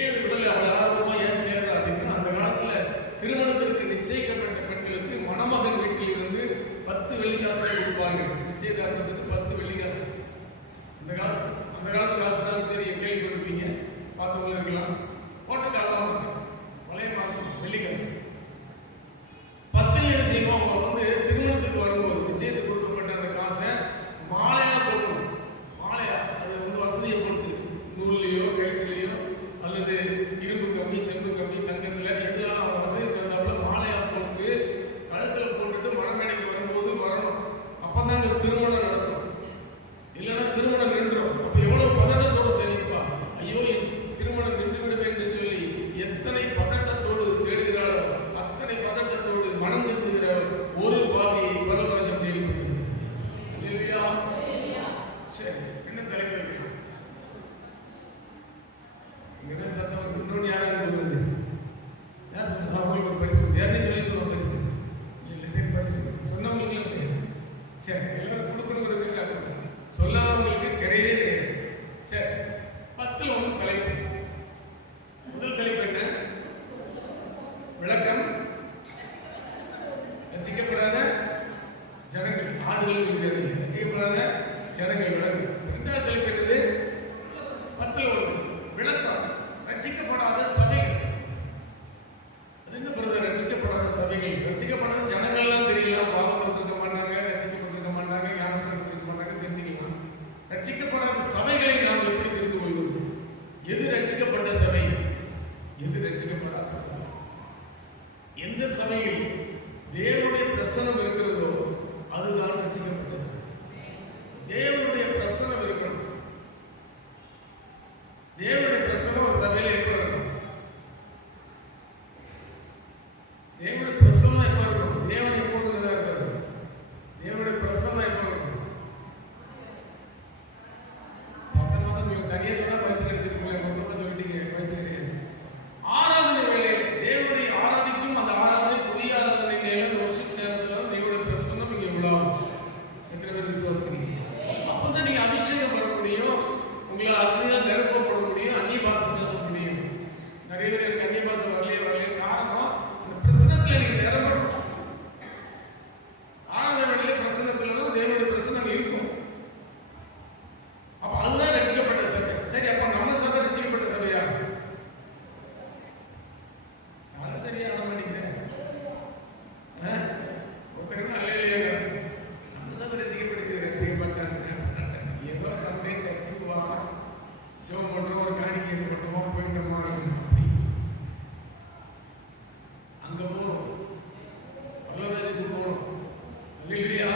ஏன் விடல? அவளை ஆர்வமா ஏன் தேடுறா அப்படின்னா, அந்த காலத்துல திருமணத்திற்கு நிச்சயிக்கப்பட்ட பெண்களுக்கு மணமகன் வீட்டில் இருந்து 10 வெள்ளிக்காசுகள் கொடுப்பார்கள். நிச்சயதார்த்தத்துக்கு 10 வெள்ளிக்காசு. அந்த காலத்து காசு தான் தெரியும், கேள்விப்பட்டிருப்பீங்க, பார்த்தவங்க இருக்கலாம். போட்ட காலம் பழைய மாதம் வெள்ளிக்காசு 10 என்ன செய்வோம்? அவங்க வந்து திருமணத்துக்கு வரும்போது நிச்சயத்துக்கு கொடுக்கப்பட்ட அந்த காசை மாலையா கொடுக்கணும். மாலையா அது வந்து வசதியை பொறுத்து நூல்லையோ கயிற்றுலையோ அல்லது இரும்பு கம்பி, செம்பு கம்பி, தங்கத்துல எதுலாம் அவங்க வசதி தந்தாப்புல மாலையா போட்டு கழுத்துல போட்டுட்டு மணமேடைக்கு வரும்போது வரணும். அப்பதான் இந்த திருமணம் நடக்கும். இல்லைன்னா திருமணம் நின்றுடும். அப்ப எவ்வளவு பதட்டத்தோடு தெரியுப்பா, ஐயோ திருமணம் நின்று விடுவேன் என்று சொல்லி எத்தனை பதட்டத்தோடு தேடுகிறாளோ அத்தனை பதட்டத்தோடு மனம் திருந்துகிற ஒரு பாவியை பரலோகம் தேடிப்பட்டது. இல்லையா? சரி, என்ன தலைப்பு வைக்கலாம்? இங்கதான் சத்தம். இன்னொன்று யாரும் சொல்லுது? யார் சொல்லுங்க? அவங்களுக்கு ஒரு பரிசு யாருன்னு சொல்லிட்டு பரிசு இல்லை. சரி, பரிசு சொன்னவங்களுக்கு சரி, எல்லாரும் கொடுக்கணுங்கிறதுக்காக சொல்லாதவங்களுக்கு கிடையவே கிடையாது. சரி, 10ல் 1 தலைப்பு. முதல் தலைப்பு என்ன? விளக்கம். ரட்சிக்கப்படாத ஜனங்கள், ஆடுகள் இருக்கிறது. ரட்சிக்கப்படாத ஜனங்கள் விளக்கம். 2வது தலைப்பு என்னது? 10ல் 1 விளக்கம். ரட்சிக்கப்படாத சபைகள். அது என்ன சொல்றது? ரட்சிக்கப்படாத சபைகள். ரட்சிக்கப்படாத ஜனங்கள்லாம் தெரியலாம், பாவத்தில் இருக்க மாட்டாங்க, ரட்சிக்கப்பட்டிருக்க மாட்டாங்க, ஞானஸ்நானம் இருக்க மாட்டாங்க, தெரிஞ்சுக்கலாம். ரட்சிக்கப்படாத சபைகளை நாம் எப்படி தெரிந்து கொள்வது? எது ரட்சிக்கப்பட்ட சபை, எது ரட்சிக்கப்படாத சபை? எந்த சபையில் தேவனுடைய பிரசன்னம் இருக்கிறதோ அதுதான் ரட்சிக்கப்பட்ட சபை. தேவனுடைய பிரசன்னம் இருக்கணும். தேவனுடைய பிரசன்னம் ஒரு சபையில எப்ப இருக்கும்? தேவனுடைய பிரசன்னம் எப்ப இருக்கும்? தேவன் எப்போதும் இதா இருக்காது. தேவனுடைய பிரசன்னம் எப்ப இருக்கும்? சத்தமாக உங்களுக்கு தனியாக சொன்னா பரிசு கிடைச்சிருக்கீங்க, மொத்தமாக சொல்லிட்டீங்க, பரிசு கிடையாது. ஆராதனை வேலையில தேவனை ஆராதிக்கும் அந்த ஆராதனை, புதிய ஆராதனை நேரம், வருஷத்து நேரத்தில் தேவனுடைய பிரசன்னம் இங்கே விழாவும். எத்தனை பேர் விசுவாசிக்கிறீங்க? அப்பதான் நீங்க அபிஷேகம் பண்ண முடியும், உங்களால் அக்னியால் நிரப்பப்பட முடியும், அந்நிய பாஷை பேச முடியும். ரட்சிக்கப்பட்டோமா போயிட்டோமா அங்க போகணும், பரலோகத்துக்கு போகணும். அல்லேலூயா.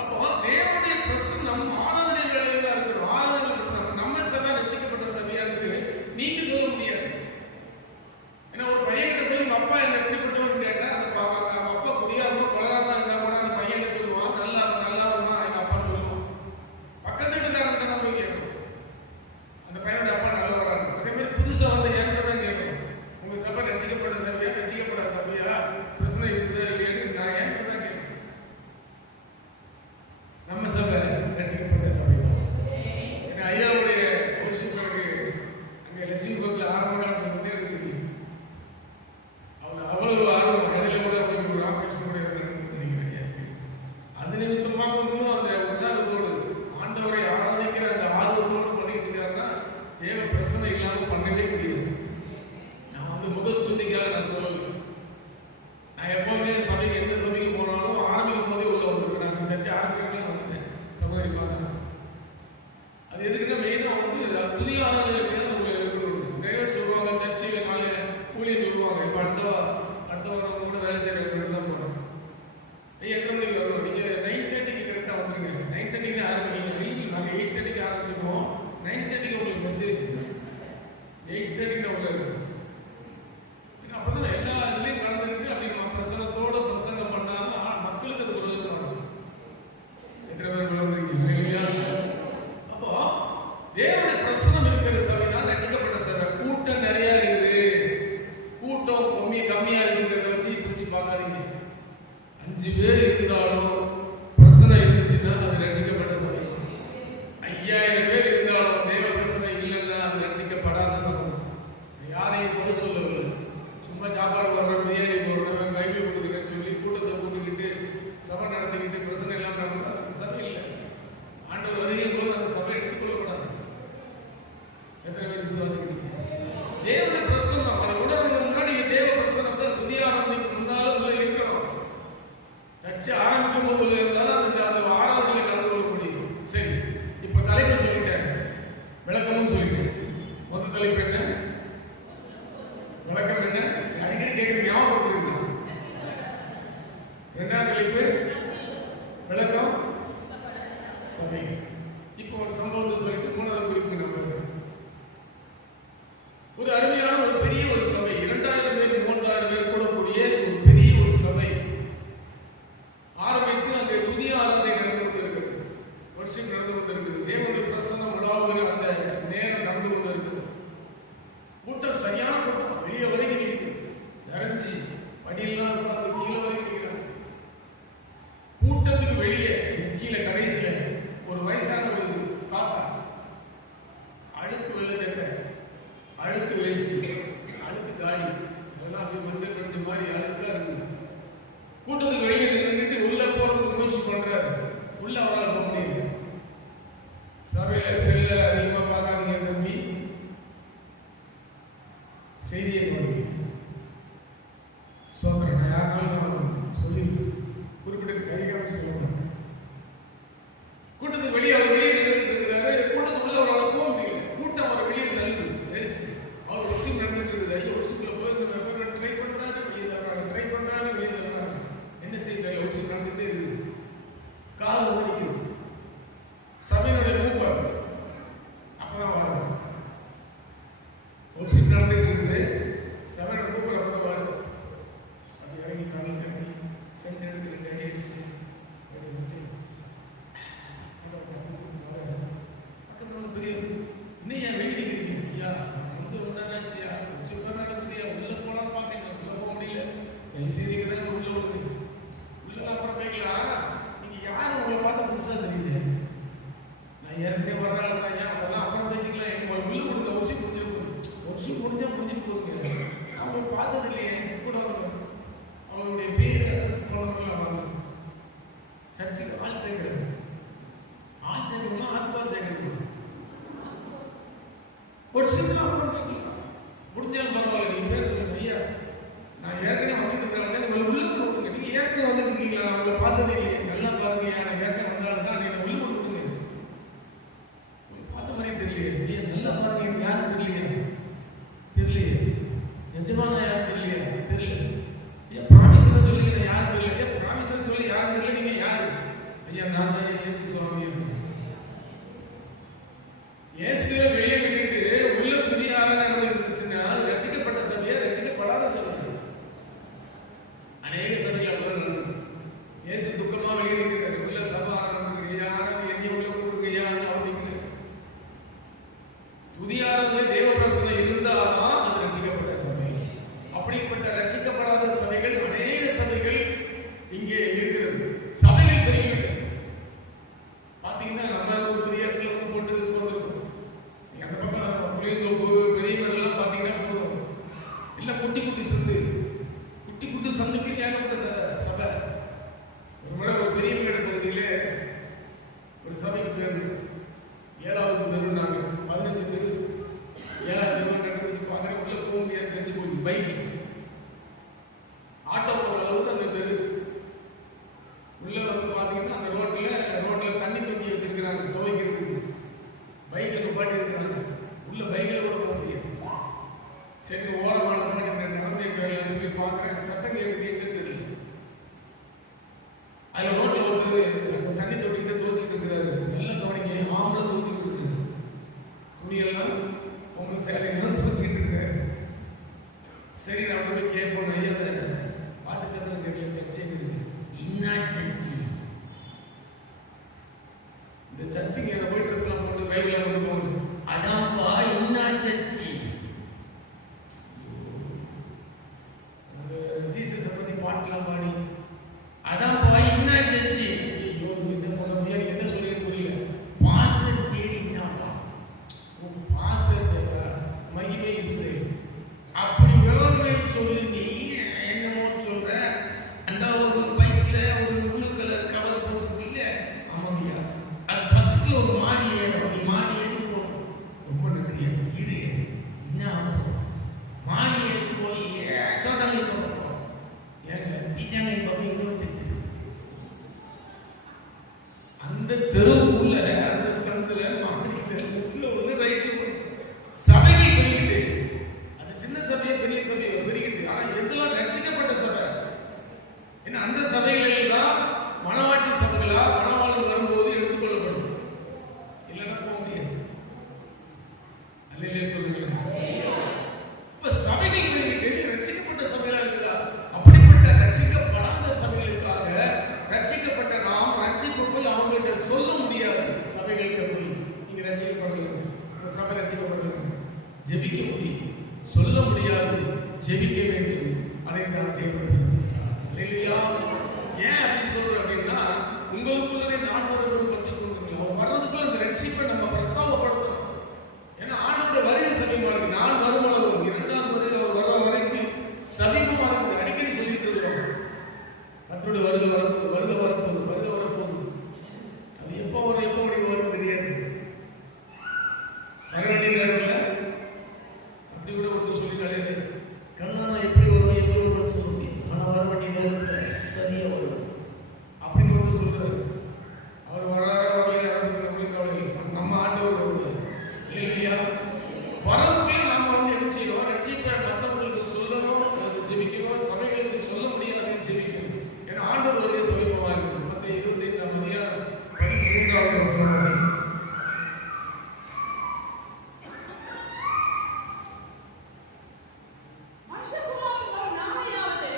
அப்போ தேவனுடைய பிரசன்னம் ஆராதனை வேளையில தான் இருக்கணும். ஆராதனை பிரசன்னம் நம்ம சபை ரட்சிக்கப்பட்ட சபையா இருக்கு நீங்க சொல்ல முடியாது. ஏன்னா ஒரு பையன்கிட்ட போய் உங்க அப்பா என்ன எப்படிப்பட்டவன் கேட்டா அந்த அப்பா குடியாரமா கொலகாரமா இருந்தா கூட அந்த பையனை சொல்லுவான் நல்லா வருவான் எங்க அப்பா சொல்லுவான். பக்கத்து வீட்டுக்காரன் தான் போய் கேட்கணும் அந்த பையனோட அப்பா நல்லா வராங்க. அதே மாதிரி புதுசா வந்து என்கிட்ட தான் கேட்கணும் உங்க சபை ரட்சிக்கப்பட்ட சபையா ரட்சிக்கப்படாத சபையா பிரச்சனை இருக்குது இல்லையான்னு நான் என்கிட்ட தான் கேட்கணும். நம்ம சபை ரட்சிக்கப்பட்ட சபை தான். ஏன்னா ஐயாவுடைய வருஷத்துக்கு அங்கே லட்சுமி கோவில் ஆரம்ப காலத்துல இருந்தே இருக்குது. அவங்க அவ்வளவு ஆர்வம் இடையில கூட அவங்களுக்கு ஒரு ஆபரேஷன் கூட நினைக்கிறேன். அது நிமித்தமாக இன்னும் அந்த உற்சாகத்தோடு ஆண்டவரை ஆராதிக்கிற அந்த ஆர்வத்தோடு பண்ணிட்டு இருக்காருன்னா தேவ பிரச்சனை இல்லாம பண்ணவே முடியாது. நான் வந்து முகஸ்துதிக்காக நான் சொல்லல. நான் எப்பவுமே சபைக்கு எந்த சபைக்கு போனாலும் ஆரம்பிக்கும் போதே உள்ள வந்துருக்கேன். நான் சர்ச்சை ஆரம்பிக்கிறேன் வந்துட்டேன் சகோதரிப்பாங்க. அது எதுக்குன்னா மெயினா வந்து புதிய ஆராதனை உங்களை இருக்கணும். சொல்லுவாங்க சர்ச்சையில நாலு ஊழியர் சொல்லுவாங்க இப்ப அடுத்த வாரம் கூட வேலை செய்யற தான் போறோம். எத்தனை மணிக்கு வரணும்? நீங்க 9:30க்கு கரெக்டா வந்துருங்க. 9:30க்கு ஆரம்பிச்சீங்க. நாங்க 8:30க்கு ஆரம்பிச்சிருவோம். 9:30க்கு உங்களுக்கு மெசேஜ் 8:30க்கு உள்ள இருக்கும். அப்பதான் எல்லா இதுலயும் கலந்துருக்கு. அப்படி நம்ம பிரசனத்தோட பிரசங்கம் பண்ணாதான் மக்களுக்கு அது பிரயோஜனம். எத்தனை பேர் விளம்புறீங்க? அப்போ தேவனுடைய பிரசனம் இருக்கிற சபை தான் ரட்சிக்கப்பட்ட சபை. கூட்டம் நிறைய இருக்குது, கூட்டம் கம்மியா இருக்கிறத வச்சு பிடிச்சு பார்க்காதீங்க. 5 பேர் இருந்தாலும் பிரசனை இருந்துச்சுன்னா அது ரட்சிக்கப்பட்ட சபை. 5000 பேர் இருந்தாலும் தேவ பிரசனை இல்லைன்னா அது ரட்சிக்கப்படாத சபை. யாரையும் குறை சொல்லவில்லை. சும்மா சாப்பாடு வர்ற பிரியாணி போடுறவன் பைபிள் கொடுத்துருக்கேன்னு சொல்லி கூட்டத்தை கூட்டிக்கிட்டு சபை நடத்திக்கிட்டு பிரசனை எல்லாம் நடந்தா அது சபை இல்லை. ஆண்டவர் வருகையும் போது அந்த சபை எடுத்துக்கொள்ளக்கூடாது. எத்தனை பேர் விசுவாசிக்கிறீங்க? தேவனுடைய பிரசன்னம் அதை உணர்றதுக்கு முன்னாடி தேவ பிரசன்னத்தை புதிய ஆரம்பிக்கு முன்னால உள்ள இருக்கணும். சர்ச்சை ஆரம்பிக்கும் போது உள்ள இருந்தாலும் அந்த ஆராதனையில் கலந்து கொள்ள முடியும். சரி, இப்ப தலைப்பு சொல்லிட்டேன், விளக்கமும் சொல்லிட்டேன். முதல் தலைப்பு என்ன? விளக்கம் என்ன? அடிக்கடி கேட்கறது ஞாபகப்படுத்திருக்கீங்க. இரண்டாவது தலைப்பு விளக்கம் சபை. இப்போ ஒரு சம்பவத்தை சொல்லிட்டு மூணாவது குறிப்பு நம்ம ஒரு அருமையான ஒரு பெரிய ஒரு சபை 2000 பேர் 3000 பேர் கூடக்கூடிய ஒரு பெரிய ஒரு சபை ஆரம்பித்து அங்கே புதிய ஆராதனை நடந்து கொண்டிருக்கிறது. வருஷம் நடந்து கொண்டிருக்கிறது. தேவனுடைய பிரசன்னம் உலாவுகிற அந்த நேரம் நடந்து கொண்டிருக்கிறது. கூட்டம் சரியான கூட்டம் வெளியே வரைக்கும் நிற்குது. நிறைஞ்சி படியெல்லாம் உட்கார்ந்து கீழே வரைக்கும் நிற்கிறாங்க. கூட்டத்துக்கு வெளியே கீழே கடைசியில ஒரு வயசான ஒரு தாத்தா அழுக்கு வெள்ளச்சட்டை, அழுக்கு வேஷ்டி, அழுக்கு காடி, அதெல்லாம் அப்படியே மஞ்சள் கடிஞ்ச மாதிரி அழுக்கா இருக்குது. கூட்டத்துக்கு வெளியே நின்றுட்டு உள்ள போறதுக்கு முயற்சி பண்றாரு. உள்ள அவரால் போக முடியல. சபையில செல்ல அதிகமா பார்க்காதீங்க தம்பி, செய்தியை பண்ணுங்க. சோதரன் நான் யாருனாலும் சொல்லி குறிப்பிட்ட கைகாரம் சொல்லணும். கூட்டத்துக்கு வெளியே அவர் வெளியே நின்றுட்டு இருக்கிறாரு. கூட்டத்துக்குள்ள அவரால் போக முடியல. கூட்டம் அவர் வெளியே தள்ளுது, நெரிச்சு. அவர் ஒர்ஷிப் நடந்துட்டு இருக்குது. ஐயோ ஒர்ஷிப்ல போய் ட்ரை பண்றாரு, வெளியே தர்றாங்க, ட்ரை பண்றாரு, வெளியே தர்றாங்க. என்ன செய்ய ஒர்ஷிப் நடந்துட்டே இருக்குது. கால் ஓடிக்குது. சபையினுடைய கூப்பர் அப்பதான் வரும். ஒர்ஷிப் நடந்துட்டு இருக்குது. சபையோட கூப்பர் அப்பதான் வருது. அது இறங்கி காலில் தண்ணி சென்று எடுத்து 2 அடி அடிச்சு பக்கத்துல பெரிய இன்னும் ஏன் வெளியே நிற்கிறீங்க? ஐயா வந்து ஒன்னாச்சியா சுத்தம் நடக்குதுயா, உள்ள போனா பாக்க உள்ள போக முடியல. செய்திக்கிறதா உள்ள வருது. உள்ள அப்புறம் போய்க்கலாம். நீங்க யாரும் உங்களை பார்த்து புதுசா தெரியுது. நான் ஏற்கனவே வரனால தான் ஐயா அதெல்லாம் அப்புறம் பேசிக்கலாம். எனக்கு உள்ள கொடுங்க. ஒர்ஷிப் முடிஞ்சிட்டு போகுது. ஒர்ஷிப் முடிஞ்சா முடிஞ்சிட்டு போகுதுங்க. அவங்க பார்த்தது இல்லையே கூட வரணும். அவங்களுடைய பேர் அரசு வரணும். சர்ச்சுக்கு ஆள் சேர்க்கிறது. ஆள் சேர்க்கணும்னா ஆத்மால் சேர்க்கணும். ஒரு சின்ன முடிஞ்சாலும் பரவாயில்ல. நீங்க பேர் சொல்லுங்க. ஐயா நான் ஏற்கனவே வந்துட்டு இருக்கிறேன், உங்களை உள்ள கொடுங்க. நீங்க ஏற்கனவே வந்துட்டு இருக்கீங்களா? நான் உங்களை பார்த்ததே இல்லையே. நல்லா பாருங்க. நான் ஏற்கனவே வந்தாலும் தான் நீங்க உள்ள கொடுத்துங்க. பார்த்த மாதிரி தெரியலையே. ஐயா நல்லா பாருங்க, யாரும் தெரியலையே. புதிய ஆராதனை தேவ பிரசன்னம் இருந்தால்தான் அது ரட்சிக்கப்பட்ட சபை. அப்படிப்பட்ட ரட்சிக்கப்படாத சபைகள் அநேக சபைகள் இங்கே இருக்கிறது. சபைகள் பெருகிவிட்டது. பாத்தீங்கன்னா நம்ம ஒரு பெரிய இடத்துல வந்து போட்டு போட்டுருக்கோம். அந்த பக்கம் புளியந்தோப்பு பெரிய எல்லாம் பாத்தீங்கன்னா போதும் இல்ல குட்டி குட்டி சந்து, குட்டி குட்டி சந்துக்குள்ளே ஏகப்பட்ட சபை. ஒரு முறை ஒரு பெரிய வீடு பகுதியிலே ஒரு சபைக்கு பேருந்து 7வது தெரு, நாங்க 15 தெரு 7வது தெருவை கண்டுபிடிச்சு பார்க்குறேன். உள்ள போக முடியாது, தெரிஞ்சு போய் பைக்கு ஆட்டோ போகிற அளவுக்கு அந்த தெரு. உள்ள வந்து பார்த்தீங்கன்னா அந்த ரோட்ல தண்ணி தொட்டி வச்சிருக்கிறாங்க துவைக்கிறதுக்கு. பைக்கை நிப்பாட்டி இருக்கிறாங்க. உள்ள பைக்கில் கூட போக முடியாது. சரி ஓரமான நடந்தே போயிடலாம்னு சொல்லி பார்க்குறேன். சத்தம் கேட்குது, எங்கன்னு தெரியல. அதில் ரோட்டில் ஒருத்தர் அந்த தண்ணி தொட்டிக்கிட்ட துவைச்சிட்டு இருக்கிறாரு. நல்ல கவனிங்க, ஆம்பளை துவைச்சிட்டு இருக்காரு. துணியெல்லாம் உங்களுக்கு சேலையெல்லாம் துவைச்சிட்டு இருக்காரு. சரி நான் போய் கேட்போம். ஐயா அதை பாட்டு சத்தம் கேட்கல, சர்ச்சைன்னு இருக்கு. இன்னா சர்ச்சு. இந்த சர்ச்சுக்கு என்ன போய் ட்ரெஸ் எல்லாம் போட்டு பைக்கில் வந்து போகணும். அதான்ப்பா இன்னா சர்ச்சு. ஜீசஸை பற்றி பாட்டுலாம் பாடி அதான்ப்பா இன்னா சர்ச்சு. ஐயோ என்ன சொல்ல முடியாது, என்ன சொல்லி புரியல. பாஸ்டர் பேர் என்னப்பா? பாஸ்டர் மகிமை இஸ்ரேல். அப்படி விவரமே சொல்லு. நீ என்னமோ சொல்ற. அந்த ஒரு பைக்ல ஒரு ப்ளூ கலர் கவர் போட்டுருக்கீங்க. ஆமாங்கய்யா. அது பக்கத்துல ஒரு மாடி ஏறும். நீ மாடி ஏறி போகணும். ரொம்ப நன்றியா. இது என்ன அவசரம்? மாடி ஏறி போய் சோதனை போகிறோம். ஏங்க பீஜாங்க பக்கம் இன்னொரு சர்ச்சு. அந்த தெருவுக்குள்ள அந்த சந்தில மாடியில் உள்ள ஒன்று ரைட்டு சபைகள் பெருகிட்டு. அது சின்ன சபையை பெரிய சபையை பெருகிட்டு. ஆனால் எதெல்லாம் ரட்சிக்கப்பட்ட சபை. ஏன்னா அந்த சபைகள் எல்லாம் மணவாட்டி சபைகளா மணவாளன் வரும்போது எடுத்துக்கொள்ளப்படும். இல்லைன்னா போக முடியாது. அல்லையிலே சொல்லுங்க. இப்ப சபைகள் பெருகிட்டு ரட்சிக்கப்பட்ட சபைகளா இருக்குதா? அப்படிப்பட்ட ரட்சிக்கப்படாத சபைகளுக்காக ரட்சிக்கப்பட்ட நாம் ரட்சிப்பு போய் அவங்கள்ட்ட சொல்ல முடியாது. சபைகள்கிட்ட போய் நீங்க ரட்சிக்கப்படுவீங்க, சபை ரட்சிக்கப்படுவீங்க, ஜெபிக்க முடியும், சொல்ல முடியாது. ஜெபிக்க வேண்டும். அதை நான் தேவைப்படுகிறேன். இல்லையா? ஏன் அப்படி சொல்றேன் அப்படின்னா, உங்களுக்குள்ளே நான் ஒருவரும் பற்றி கொண்டு அவர் வர்றதுக்குள்ள அந்த ரட்சிப்பை நம்ம பிரஸ்தாபப்படுத்தணும். ஏன்னா ஆண்டோட வருகை சமீபமா இருக்கு. நான் வருமானம் 2வது வருகை அவர் வர வரைக்கும் சமீபமா இருக்குது. அடிக்கடி சொல்லிட்டு இருக்கிறோம். கர்த்தருடைய வருகை வரப்போகுது, வருகை வரப்போகுது, வருகை வரப்போகுது. அது எப்போ வரும், எப்போ வரும் தெரியாது. வர வேண்டிய நேரத்தில் அப்படி கூட ஒருத்தர் சொல்லிட்டாலே கண்ணானா எப்படி வரும் எப்படி வரும்னு சொல்ல முடியாது. ஆனால் வர வேண்டிய நேரத்தில் சரியா வரும் அப்படின்னு ஒருத்தர் சொல்றாரு. அவர் வராத வரலையே அப்படின்னு கவலை. நம்ம ஆண்டவர் வருவார் இல்லையா? வரதுக்குள்ளே நம்ம வந்து என்ன செய்யணும்? ரட்சிப்பை மற்றவங்களுக்கு சொல்லணும், அது ஜெபிக்கணும். சபைகளுக்கு சொல்ல முடியாது, ஜெபிக்கணும். ஏன்னா ஆண்டவர் வருகை சமீபமா இருக்குது. மத்திய 25 13வது வசனம். மனுஷகுமாரன் வரும் நாளையாவது,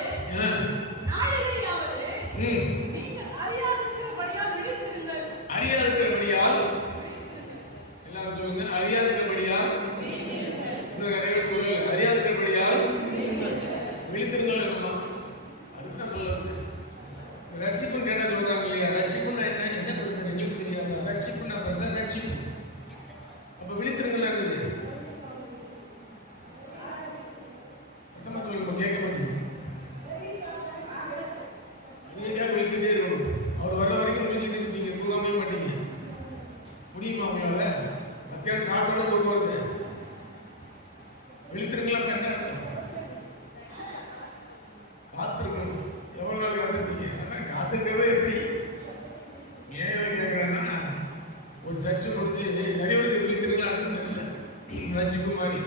நாழிகையாவது, நீங்கள் அறியாதிருக்கிறபடியால் விழித்திருங்கள். அறியாதிருக்கிறபடியால் எல்லாரும் சொல்லுங்க. அறியாதிருக்கிறபடியால் இன்னும் நிறைய பேர் சொல்லுங்க. அறியாதிருக்கிறபடியால் விழித்திருங்கள். அதுக்கு தான் சொல்ல வந்து ரட்சிப்புன்னு கேட்டா சொல்றாங்க இல்லையா? ரட்சிப்புன்னா என்ன பண்ணுறது எங்களுக்கு தெரியாது. ரட்சிப்புன்னா தான் ரட்சிப்பு. அப்ப விழித்திருங்கள் இருக்குது. அத்தமா சொல்லுங்க, கேட்க மாட்டேங்குது. நீங்க விழித்துட்டே இருக்கணும். அவர் வர்ற வரைக்கும் விழிச்சுட்டு இருப்பீங்க, தூங்காமே மாட்டீங்க. முடியுமா உங்களால? மத்தியானம் சாப்பிடணும் தூக்கம் வருது. விழித்திருங்களா? என்ன காத்திருக்கணும். எவ்வளவு நாள் காத்திருப்பீங்க? அதான் காத்திருக்கவே எப்படி? ஏன் கேட்கிறேன்னா, ஒரு சர்ச்சை முடிஞ்சு நிறைய பேர் விழித்திருங்களா தெரியல. ரட்சிப்பு மாதிரி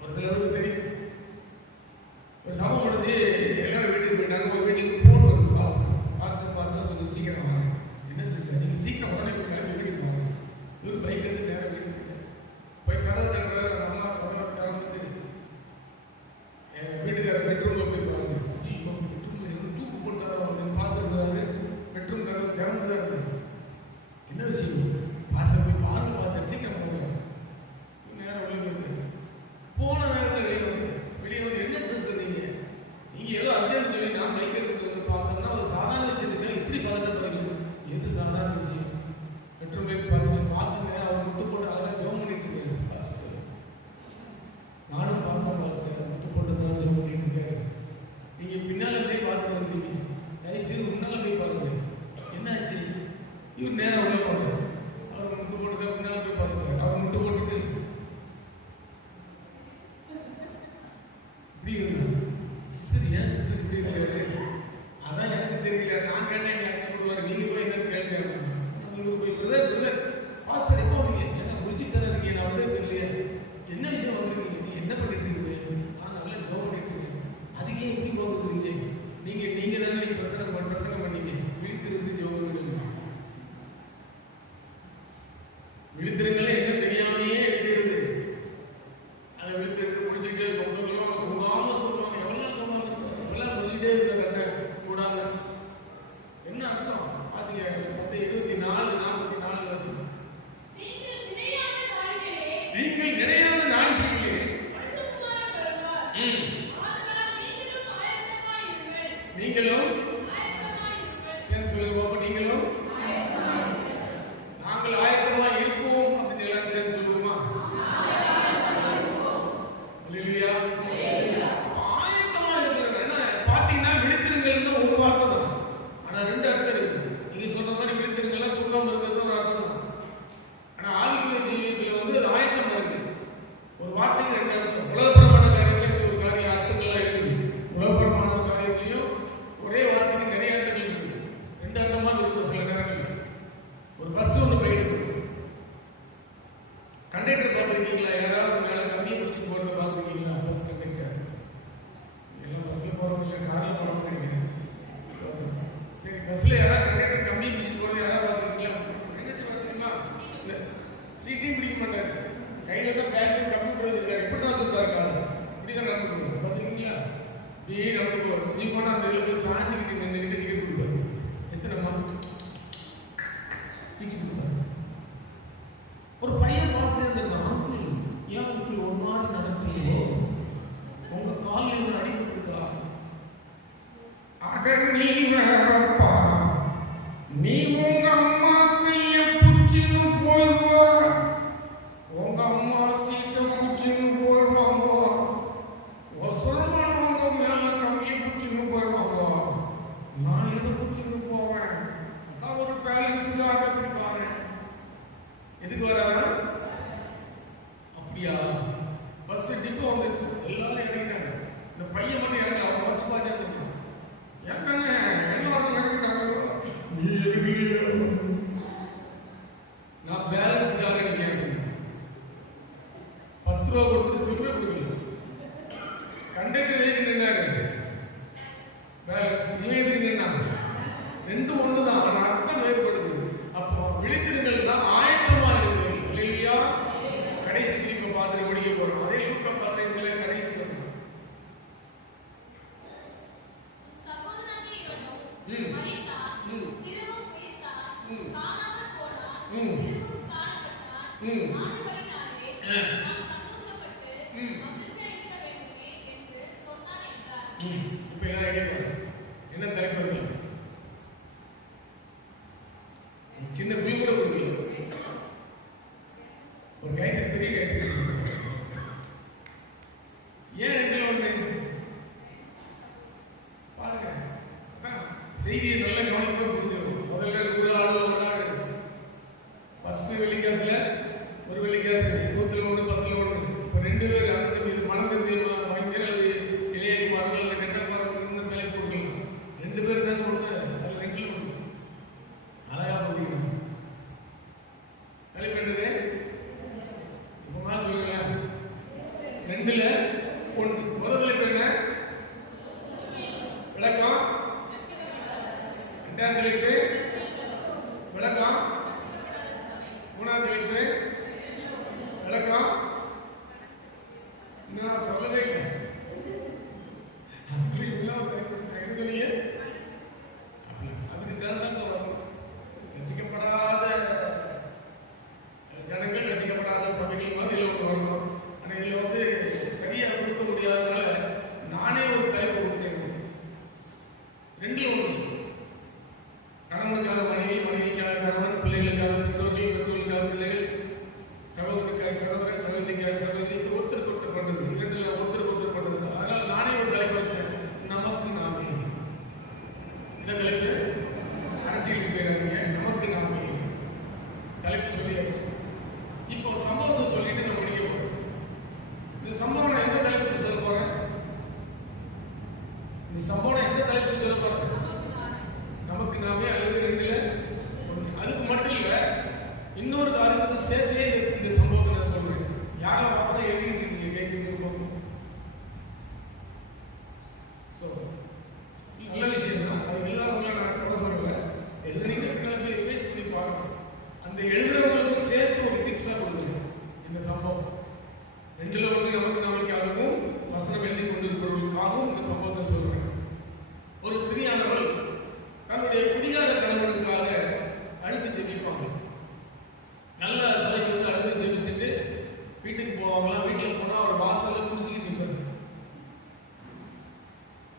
ஒரு சிலருக்கு தெரியும். ஒரு சபை முடிஞ்சு எல்லாரும் வீட்டுக்கு போயிட்டாங்க. ஒரு வீட்டுக்கு ஃபோன் வருது. பாஸ்டர் கொஞ்சம் சீக்கிரம் வாங்க. என்ன சார் நீங்கள் சீக்கிரம் உடனே கிளம்பி வீட்டுக்கு வாங்க. ஒரு பைக் எடுத்து நேரம் வீட்டுக்கு போய் கதவு தட்டுறாரு. அந்த அம்மா கதவை திறந்துட்டு வீட்டுக்கார பெட்ரூம்ல போய் பாருங்க. பெட்ரூம்ல எதுவும் தூக்கு போட்டாரோ அப்படின்னு பார்த்துருக்காரு. பெட்ரூம் கதவு திறந்துதான் இருக்கு. என்ன விஷயம்? பாஸ்டர் போய் பாருங்க, பாஸ்டர் சீக்கிரம் போங்க. நீங்கள் நினையாத நாளிகையிலே மனுஷகுமாரன் வருவார். ஆதலால் நீங்களும் ஆயத்தமாயிருங்கள். நீங்களும் ஆயத்தமாயிருங்கள். சேர்ந்து சொல்லுங்க பாப்பா, நீங்களும் நாங்கள் ஆயத்தமா இருப்போம் அப்படின்னு எல்லாம் சேர்ந்து சொல்லுவோமா? அல்லேலூயா. ஆயத்தமா இருக்கிறது என்ன பாத்தீங்கன்னா விழித்திருங்கள்னு ஒரு வார்த்தை தான், ஆனா ரெண்டு அர்த்தம் இருக்கு. நீங்க சொன்ன மாதிரி விழித்திருங்கெல்லாம் தூங்காம இருக்கிறது ஒரு அர்த்தம் தான், ஆனா ஆவிக்குரிய ஜீவியத்துல வந்து அது ஆயத்தமா இருக்கு. ஒரு வார்த்தைக்கு ரெண்டு அர்த்தம். உலகபரமான காரியங்களுக்கு ஒரு காரிய அர்த்தங்கள்லாம் இருக்குது. உலகபரமான காரியத்திலையும் ஒரே வார்த்தைக்கு நிறைய அர்த்தங்கள் இருக்குது. ரெண்டு அர்த்தமா இருக்கும் சில நேரங்களில். ஒரு பஸ் ஒன்று போயிட்டு இருக்கு. கண்டக்டர் பார்த்துருக்கீங்களா? யாராவது மேலே கம்பியை பிடிச்சி போகிறத பார்த்துருக்கீங்களா? பஸ் கண்டக்டர் எல்லாம் பஸ்ஸில் போகிறவங்க காரில் போகிறவங்க நினைக்கிறேன். சரி, பஸ்ஸில் யாராவது கண்டக்டர் கம்பியை பிடிச்சி போகிறது யாராவது பார்த்துருக்கீங்களா? எங்கேயாச்சும் பார்த்துருக்கீங்களா? இல்லை, சீட்டையும் பிடிக்க மாட்டார். கையில் தான் பேக்கு கம்ப்யூட்டர் வச்சிருக்காரு. இப்படி தான் வச்சிருக்காரு. காலை இப்படி தான் நடந்து போவார். பார்த்துருக்கீங்களா? இப்படியே நடந்து போவார். கொஞ்சம் போனால் அந்த இதில் போய் சாஞ்சிக்கிட்டு நின்றுக்கிட்டு டிக்கெட் கொடுப்பாரு. எத்தனை மார்க் ஒரு பையன் பார்த்துட்டே இருந்திருக்கான். அங்கிள், ஏன் அங்கிள் ஒரு மாதிரி நடக்கிறீங்களோ? உங்க காலில் எதுவும் அடிபட்டுருக்கா? அட நீ வேறப்பா, நீ உங்க அம்மா கைய புடிச்சுன்னு போயிடுவா, உங்க அம்மா சீட்டை புடிச்சுன்னு போயிடுவாங்க, ஒசரமானவங்க மேல கம்மியை புடிச்சுன்னு போயிடுவாங்க, நான் எதை புடிச்சுன்னு போவேன்? அதான் ஒரு பேலன்ஸுக்காக அப்படி பாரு. எதுக்கு வராதா? அப்படியா? பஸ் டிப்போ வந்துச்சு, எல்லாரும் இறங்கிட்டாங்க. இந்த பையன் மட்டும் இறங்கல. அவன் வச்சு பார்த்து இருக்கான். ஏற்கனவே எல்லாரும் இறங்கிட்டாங்க. நீ எதுக்கு? நான் பேலன்ஸுக்காக நிற்கிறேன். 10 ரூபா கொடுத்துட்டு சில்லறை கொடுக்கல. கண்டக்டர் எதுக்கு நின்னாரு? பேலன்ஸ். நீ எதுக்கு நின்னா? ரெண்டு ஒன்று தான், ஆனால் அர்த்தம் வேறுபடுது. அப்போ விழித்திருங்கள் தான் ஆயத்தமா இருக்கு. இல்லையா? கடைசி குறிப்பை பார்த்துட்டு முடிக்க போறோம். அதே லூக்கா 15 கடைசி சகோதரனியோடும் மரித்தார், திரும்பவும் உயிர்த்தார், காணாமற் போனார், திரும்பவும் காணப்பட்டார். ஆனபடினாலே நாம் சந்தோஷப்பட்டு மகிழ்ச்சி அளிக்க வேண்டுமே என்று சொன்னார் என்றார். இப்ப எல்லாம் ரெடி பண்ணுங்க. என்ன தலைப்பு? சின்ன குழு கூட கொடுக்கல. ஒரு கைது, பெரிய கைது. ஏன் ரெண்டுல ஒண்ணு? பாருங்க, செய்தியை நல்ல கவனிப்பா புரிஞ்சுக்கணும். முதல்ல 100 ஆளுகள் விளையாடு. 10 வெள்ளிக்காசுல ஒரு வெள்ளிக்காசு, 100ல் 1, 10ல் 1. இப்போ 2 பேர் அந்த மனம் தெரிஞ்ச வைத்தியர் அல்லது இளையகுமார்கள் அல்லது கெட்டகுமார்கள் இன்னும் தலைப்பு கொடுக்கலாம். 2 பேர் தான் கொடுத்து அதில் 2ல் 1 அழகா புரிஞ்சுக்கணும். தலைப்பு என்னது? இப்போ மாதிரி சொல்லுங்களேன். 2ல் 1. முதல் தலைப்பு என்ன? விளக்கம். 2ஆம் தலைப்பு விளக்கம். 3ஆம் தலைப்பு விளக்கம். நான் சொல்லவே இல்லை. அப்படி எல்லாம் தகுதியே அதுக்கு தான் வரணும். ரசிக்கப்படாத ஜனங்கள், ரசிக்கப்படாத சபைகள் மாதிரி இதில் வரணும். ஆனால் இதில் வந்து சரியாக கொடுக்க முடியாதனால நானே ஒரு தலைப்பு கொடுத்தேன். 2ல் 1. கணவனுக்காக மனைவி, மனைவிக்காக கணவன், பிள்ளைகளுக்காக பெற்றோர்கள், பெற்றோர்களுக்காக பிள்ளைகள், சகோதரனுக்காக சகோதரன், சகோதரிக்காக சகோதரி. இது ஒருத்தருக்கு ஒருத்தர் பண்ணுறது. 2ல் ஒருத்தருக்கு ஒருத்தர் பண்ணுறது. அதனால நானே ஒரு தலைப்பு வச்சேன். நமக்கு நாமே. என்ன தலைப்பு? அரசியலுக்கு பேருங்க. நமக்கு நாமே தலைப்பு சொல்லியாச்சு. இப்போ சம்பவத்தை சொல்லிட்டு நம்ம முடிக்க போறோம். இந்த சம்பவம் நான் எந்த தலைப்பு சொல்ல போறேன்? இந்த சம்பவம் எந்த தலைப்பு சொல்ல போறேன்? நமக்கு நாமே அல்லது 2ல் 1. அதுக்கு மட்டும் இல்ல, இன்னொரு காரியத்துக்கு சேர்த்தே இந்த சம்பவத்தை நான் சொல்றேன். யாரெல்லாம் வாசனை எழுதிட்டு இருக்கீங்க? கேட்குறீங்க. ஸோ நல்ல விஷயம் தான். அது இல்லாதவங்களை நான் கூட சொல்லலை. எழுதுனீங்க பின்னாடி ரிவைஸ் பண்ணி பார்க்கணும். அந்த எழுதுறவங்களுக்கும் சேர்த்து ஒரு டிப்ஸாக கொடுக்குறேன் இந்த சம்பவம். 2ல் 1 நமக்கு நாமைக்காகவும் வசனம் எழுதி கொண்டிருப்பவர்களுக்காகவும் இந்த சம்பவத்தை சொல்றேன். ஒரு ஸ்திரீயானவள் தன்னுடைய குடிகார கணவனுக்காக அழுது ஜெபிப்பாங்க. நல்ல சபைக்கு வந்து அழுது ஜெபிச்சுட்டு வீட்டுக்கு போவாங்களாம். வீட்டுல போனா அவர் வாசல்ல குடிச்சிட்டு நிற்பாரு.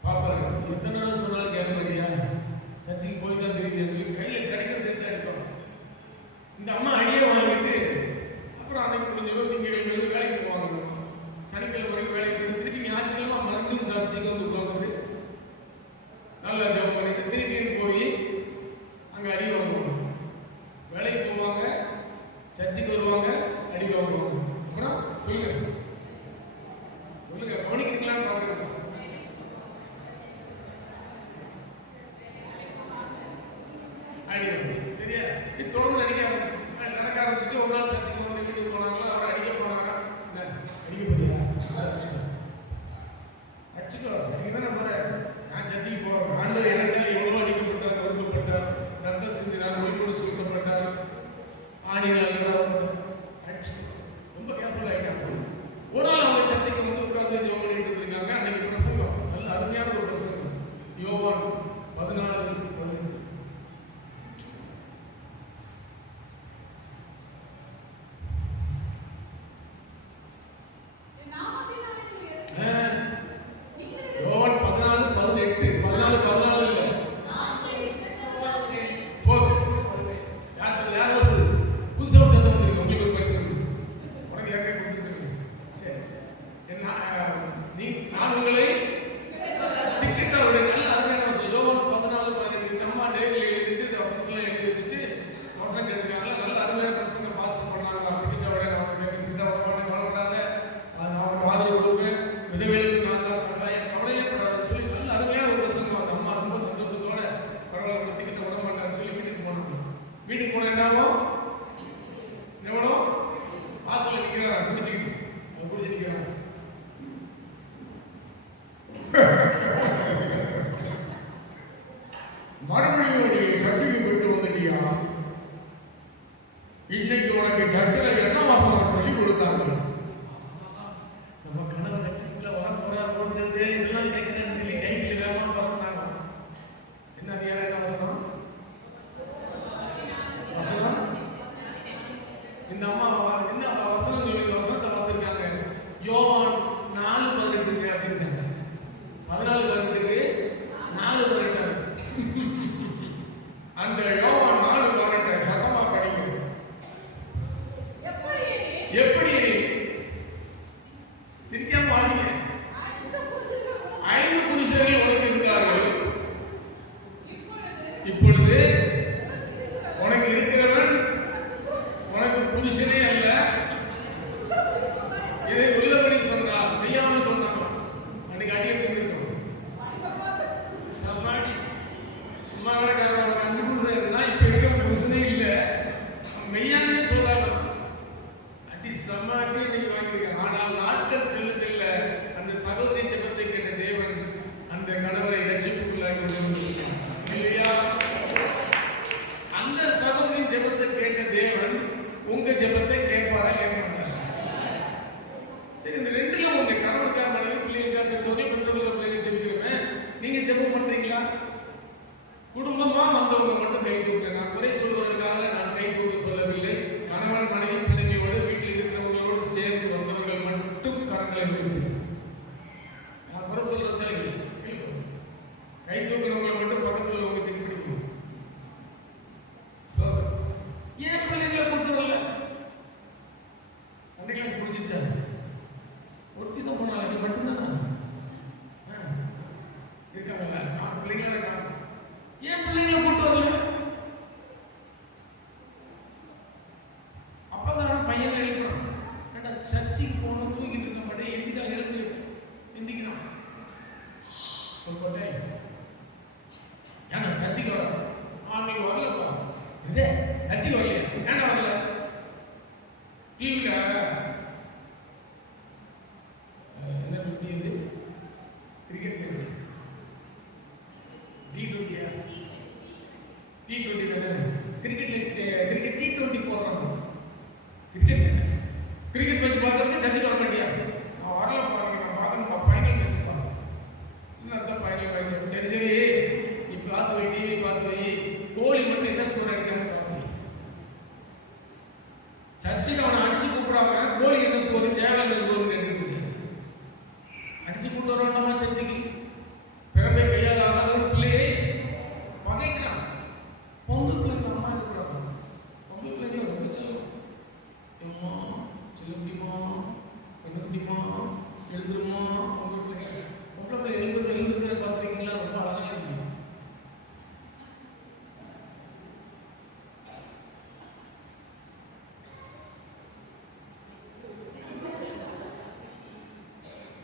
பாப்பாரு, எத்தனை நாள் சொன்னாலும் கேட்க மாட்டியா, சர்ச்சுக்கு போய் தான் தெரியுது, கையில கிடைக்கிறது எடுத்து அடிப்பாங்க. இந்த அம்மா அடியே வாங்கிட்டு அப்புறம் அன்னைக்கு முடிஞ்சவங்க திங்கக்கிழமை வேலைக்கு போவாங்க. சனிக்கிழமை வரைக்கும் வேலைக்கு போயிட்டு திருப்பி ஞாயிற்றுக்கிழமை மறுபடியும் சர்ச்சுக்கு வந்து உட்காந்துட்டு நல்லா ஜெபம் பண்ணிட்டு திருப்பி போய் அங்க அடி வாங்குவாங்க. வேலைக்கு போவாங்க, சர்ச்சுக்கு வருவாங்க, அடி வாங்குவாங்க. அப்புறம் சொல்லுங்க சொல்லுங்க, கவனிக்கிறீங்களான்னு பாக்குறேன். அடி சரியா? இது தொடர்ந்து அடிக்க ஆரம்பிச்சு நடக்க ஆரம்பிச்சுட்டு ஒரு நாள் சர்ச்சுக்கு வந்து வீட்டுக்கு போனாங்களா, அவர் அடிக்க போனாங்க. அடிக்க போறியா? அடிச்சுக்கோ, நீங்க தானே போற, நான் சர்ச்சுக்கு போறேன். ஆண்டவர் எனக்காக எவ்வளவு அடிக்கப்பட்டார், நொறுக்கப்பட்டார், ரத்தம் சிந்தினார், முடிப்போடு சுருக்கப்பட்டார், ஆணிகள் அடிச்சுக்கோ. ரொம்ப கேர்ஃபுல் ஆகிட்டாங்க. ஒரு நாள் அவங்க சர்ச்சுக்கு வந்து உட்கார்ந்து ஜெபம் பண்ணிட்டு இருக்காங்க. அன்னைக்கு பிரசங்கம் நல்ல அருமையான ஒரு பிரசங்கம். யோவான் 14:18. யோவான் 14:18. 14 இல்ல, யார் வாசல் புதுசா சத்தம் வந்துருக்கு. உங்களுக்கு ஒரு பரிசு இருக்கு, உனக்கு யாருக்கே கொடுத்துருக்கு. சரி, நான் உங்களை டிக்கெட்டாக நல்ல அருமையான வசனம். யோவான் 14:18. இந்த அம்மா டைரியில் எழுதிட்டு இந்த வசனத்துல எழுதி வச்சுட்டு வசனம் கேட்டுருக்காங்க. நல்ல அருமையான பிரசங்க பாஸ் பண்ணாங்க. டிக்கெட்டை விட நான் டிக்கெட்டை விட மாட்டேன், வளர்ப்படாத, நான் அவனுக்கு ஆதரவு கொடுப்பேன், விதவைகளுக்கு நான் தான் சகாயம், கவலையப்படாதுன்னு சொல்லி நல்ல அருமையான ஒரு பிரசங்கம். அந்த அம்மா ரொம்ப சந்தோஷத்தோட பரவாயில்ல டிக்கெட்டை விட மாட்டான்னு சொல்லி வீட்டுக்கு போனாங்க. வீட்டுக்கு போன என்னாவும் எவ்வளோ வாசல்ல நிற்கிறாங்க, குடிச்சுக்கிட்டு குடிச்சு நிற்கிறாங்க. மறுபடியும் சர்ச்சைக்கு போயிட்டு வந்துட்டியா, இன்னைக்கு உனக்கு சர்ச்சில் என்ன வாசனம் சொல்லி கொடுத்தாங்க. நம்ம கணவர் சர்ச்சுக்குள்ள வர போறார் போன்றது இதெல்லாம் கேட்கிறேன்னு சொல்லி டைட்டில் வேகமா பரப்புனாங்க. என்ன யார் என்ன வசனம்? வசனம் இந்த அம்மா என்ன வசனம் சொல்லி வசனத்தை பார்த்துருக்காங்க. யோவான் 4:18 அப்படின்ட்டாங்க. 14:18 4:18. அந்த யோவான் 4:18 சத்தமா படிங்க. எப்படி சிரிக்காம வாசிங்க. 5 புருஷர்கள் உனக்கு இருக்கிறார்கள், இப்பொழுது உனக்கு இருக்கிறவன் உனக்கு புருஷனே அல்ல. இதை உள்ளபடி சொன்னான், மெய்யாம சொன்னான். அன்னைக்கு அடி எடுத்து இருக்கும் சமாடி சும்மா கூட உனக்கு 5 புருஷன் இருந்தா இப்ப இருக்க புருஷனே இல்ல, மெய்யானே சொல்லலாம். அடி சமாடி நீங்க வாங்கிருக்க. ஆனால் நாட்கள் செல்ல செல்ல அந்த சகோதரி ஜெபத்தை கேட்ட தேவன் அந்த கணவரை ரட்சிப்புக்குள்ளாகி கொண்டு இல்லையா? அந்த சகோதரி ஜெபத்தை கேட்ட தேவன் உங்க ஜெபத்தை கேட்பாரா கேட்க மாட்டாரா? சரி, இந்த ரெண்டுல உங்க கணவருக்கா மனைவி பிள்ளைகளுக்கா பெற்றோர்கள் பிள்ளைகள் ஜெபிக்கிறவன் நீங்க ஜெபம் பண்றீங்களா? குடும்பமா வந்தவங்க மட்டும் கை தூக்க. நான் குறை சொல்வதற்காக நான் கை தூக்க சொல்லவில்லை. கணவன் மனைவி பிள்ளைங்களோடு வீட்டில் இருக்கிறவங்களோடு சேர்ந்து வந்தவர்கள் மட்டும் கரங்களை வைத்து நான் குறை சொல்றதா இல்லை. கை தூக்குறவங்களை மட்டும் பக்கத்தில் உள்ளவங்க செக் பண்ணிக்கணும். ஏன் பிள்ளைங்களை கொண்டு வரல? 2 கிளாஸ் முடிஞ்சிச்சா? ஒருத்தி தான் போனால, நீ மட்டும்தானா இருக்காங்கல்ல? 4 பிள்ளைங்களோட இருக்காங்க. ஏன் பிள்ளைங்களை கொண்டு வரல? அப்பதான் பையன் எழுப்புறான். ஏண்டா சர்ச்சுக்கு போகணும், தூங்கிட்டு இருக்க மாட்டேன், எந்திக்கா எழுந்து எந்திக்கிறான். சொல்லிட்டே ஏன்னா சர்ச்சுக்கு வர நீங்க வரலப்பா. இதே சர்ச்சுக்கு வரலையா? ஏண்டா வரல? டிவில என்ன முடியுது? கிரிக்கெட் மேட்ச் T20 T20 தானே? கிரிக்கெட் T20 போடுறாங்க. கிரிக்கெட் மேட்ச் பார்க்கறது சர்ச்சுக்கு வர மாட்டியா? நான் வரல பாருங்க, நான் பார்க்கணும். ஃபைனல் மேட்ச் பார்க்கணும். இன்னும் ஃபைனல் மேட்ச். சரி சரி, நீ பார்த்து வை, டிவி பார்த்து வை. கோலி மட்டும் என்ன ஸ்கோர் அடிக்கிறான்னு பார்த்து வை. சர்ச்சுக்கு அவனை அடிச்சு கூப்பிடாம கோலி என்ன ஸ்கோர், சேவல்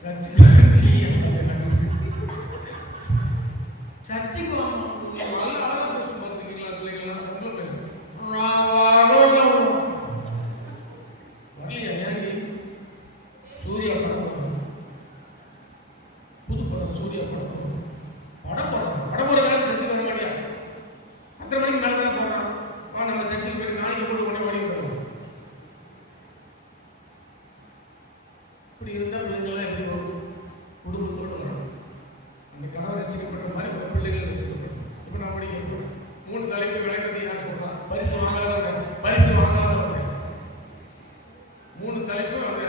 சர்ச்சுக்கு நல்ல அழகா பேசும் பார்த்துருக்கீங்களா பிள்ளைங்களா? நான் வரலையா? ஏன் சூர்யா படம் புது படம், சூர்யா படம் படம் போற காலம் சர்ச்சுக்கு வர மாட்டியா? 10 மணிக்கு மேல தானே போறான். நம்ம சர்ச்சுக்கு போய் காணிக்க போட்டு உடனே ஓடி போறோம். இப்படி இருந்தா பிள்ளைங்களாம் எப்படி வரும்? குடும்பத்தோடு வரணும். அந்த கணவர் ரசிக்கப்பட்ட மாதிரி பிள்ளைகள் ரசிக்கப்படும். இப்போ நான் படிக்க 3 தலைப்பு விளக்கத்தை யார் சொல்றான்? பரிசு வாங்கலாம், பரிசு வாங்கலாம். 3 தலைப்பு அந்த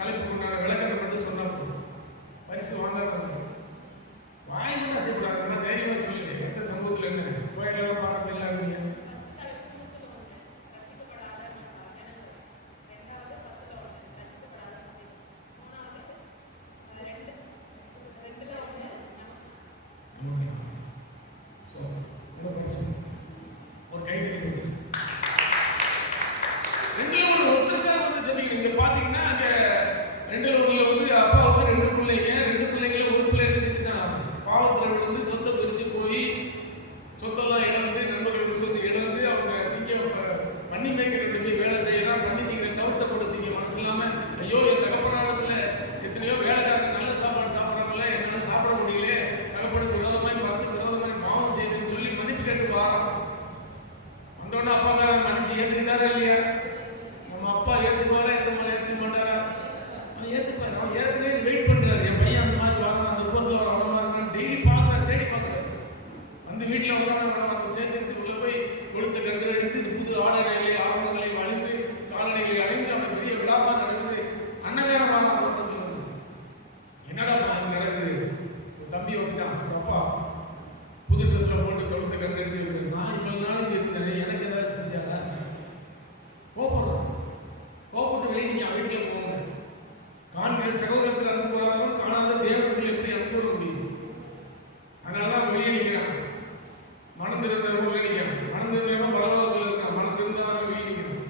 தலைப்புக்கு உண்டான விளக்கத்தை மட்டும் சொன்னா பரிசு வாங்கலாம். வாய்ப்பு ஆசைப்படாத தைரியமா சொல்லுங்க. எந்த சம்பவத்தில் என்ன கோயிலெல்லாம் பார்க்கறது எல்லாம் இல்லையா? ஒரு கை ரெண்டுல ஒரு ஒருத்தருக்காக வந்து ஜெபிக்கணும். இங்க பாத்தீங்கன்னா அங்க ரெண்டுல ஒண்ணுல வந்து அப்பாவுக்கு 2 பிள்ளைங்க, 2 பிள்ளைங்கள ஒரு பிள்ளை என்ன செஞ்சுன்னா பாவத்துல விழுந்து சொத்தை பிரிச்சு போய் சொத்தெல்லாம் இழந்து நண்பர்களுக்கு சொத்து இழந்து அவங்க திங்க பண்ணி மேய்க்கிறதுக்கு போய் வேலை செய்யலாம். பண்ணி திங்கிற தவிர்த்த கூட திங்க மனசு இல்லாம ஐயோ என் தகப்பனாரத்துல எத்தனையோ வேலைக்காரங்க நல்ல சாப்பாடு சாப்பிடறாங்கல்ல, என்னால சாப்பிட முடியல, தகப்பனுக்கு விரோதமாய் பார்த்து விரோதமாய் பாவம் செய்யுதுன்னு சொல்லி மன்னிப்பு கேட்டு வாரான். வந்தோடனே அப்பா மேல மன்னிச்சு ஏத்துக்கிட்டாரா இல்லையா? நம்ம அப்பா ஏத்துக்குவாரா? எந்த மாதிரி ஏத்துக்க மாட்டாரா? அவன் ஏத்துப்பாரு. அவன் ஏற்கனவே வெயிட் பண்றாரு. என் பையன் அந்த மாதிரி வாங்க, அந்த ரூபத்துல அவனமா இருக்கான். டெய்லி பார்க்கறாரு, தேடி பார்க்கறாரு. அந்த வீட்டுல நம்ம சேர்த்துக்குள்ள போய் கொளுத்த கன்று அடித்து புது ஆடனைகளை ஆவணங்களை அழிந்து காலனைகளை அழிந்து அவன் பெரிய விழாவா நடக்குது. அன்னகாரமாக தோட்டத்தில் என்னடா நடக்குது? தம்பி வந்துட்டான். அப்பா புது ட்ரெஸ்ல போட்டு கொளுத்த கன்று அடிச்சு நான் இவ்வளவு நாளைக்கு இருந்தேன், எனக்கு ஏதாவது செஞ்சாரா? கோபப்பட்டு வெளியே நீங்க வீட்டுல போங்க. காண்கிற சகோதரத்தில் அனுப்ப போறாலும் காணாத தேவனத்தில் எப்படி அனுப்பிவிட முடியும்? அதனாலதான் வெளியே நிற்கிறான். மனம் திருந்த ஊர்ல நிற்கிறான். மனம் திருந்தா பரவாயில்ல இருக்கான். மனம் திருந்தா வெளியே நிற்கிறான்.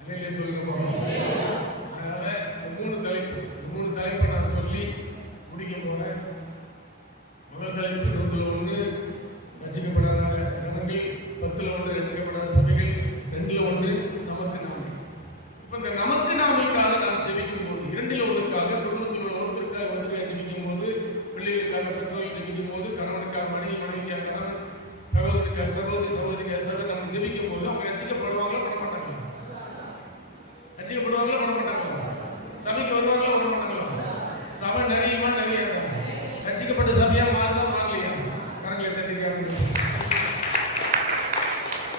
இல்லையே சொல்லுங்க. அதனால 3 தலைப்பை நான் சொல்லி முடிக்க போறேன். முதல் தலைப்பு 100 ரசிக்கப்படாத ஜனங்கள், 10 ரசிக்கப்படாத சபைகள், 2 நமக்கு நாமே. இப்ப இந்த நமக்கு நாமைக்காக நாம் ஜெபிக்கும் போது 2 குடும்பத்தில் ஒருத்தருக்காக ஜெபிக்கும் போது, பிள்ளைகளுக்காக பெற்றோர்கள் ஜெபிக்கும் போது, கணவனுக்காக மனைவிக்காக கணவன், சகோதரிக்காக சகோதரிக்காக நம்ம ஜெபிக்கும் போது அவங்க ரசிக்கப்படுவாங்களா பண்ண மாட்டாங்களா? ரசிக்கப்படுவாங்களா பண்ண மாட்டாங்களா? சபைக்கு வருவாங்களா வர மாட்டாங்களா? சபை நிறைய ரசிக்கப்பட்ட சபையா மாறுதான் மாறலையா? கரங்களை தட்டிக்காங்க.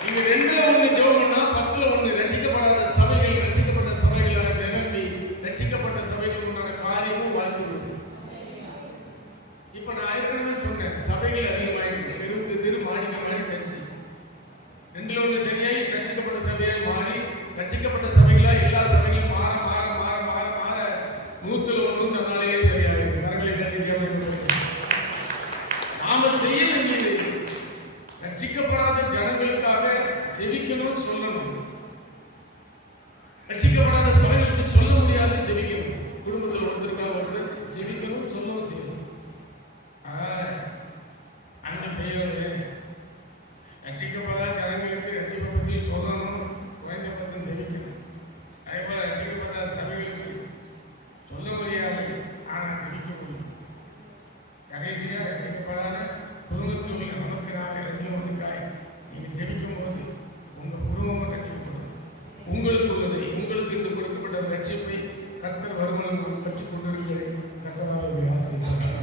நீங்க 2 ஜெபம் பண்ணா 10 ரசிக்கப்படாத சபைகள் ரசிக்கப்பட்ட சபைகளாக நிரம்பி ரசிக்கப்பட்ட சபைகள் உண்டான காரியமும் வாழ்ந்து விடும். இப்ப நான் ஏற்கனவே சொன்னேன், சபைகள் அதிகமாயிருக்கு. தெரு மாடி சர்ச்சு 2 சரியாகி ரசிக்கப்பட்ட சபையாய் மாறி ரசிக்கப்பட்ட சபைகளா எல்லா சபைகளும் மாற 100 தன்னாலேயே சரியாயிருக்கு. கரங்களை தட்டிக்காங்க. நாம செய்ய வேண்டியது ரட்சிக்கப்படாத ஜனங்களுக்காக ஜெபிக்கணும், சொல்லணும். ரட்சிக்கப்படாத சபைகளுக்கு சொல்ல முடியாது, ஜெபிக்கணும். குடும்பத்தில் ஒருத்தருக்காக ஜெபிக்கணும், சொல்லவும் செய்யணும். அண்ணன் பெரியவர்களே, ரட்சிக்கப்படாத ஜனங்களுக்கு ரட்சிப்பை பற்றி சொல்லணும், குறைந்தபட்சம் ஜெபிக்கணும். அதே போல ரட்சிக்கப்படாத சபைகளுக்கு சொல்ல முடியாது, ஆனால் ஜெபிக்க முடியும். கடைசியா ரட்சிக்கப்படாத குடும்பத்தில் உள்ள நமக்கு நாமே 2 நீங்க ஜெபிக்கும் போது உங்க குடும்பமும் ரட்சிக்கப்படும். உங்களுக்கு உள்ளதை உங்களுக்கு இன்று கொடுக்கப்பட்ட ரட்சிப்பை கர்த்தர் வருமானம் கற்றுக் கொண்டிருக்கிறேன். கர்த்தரால் ஆசீர்வதிப்பார்.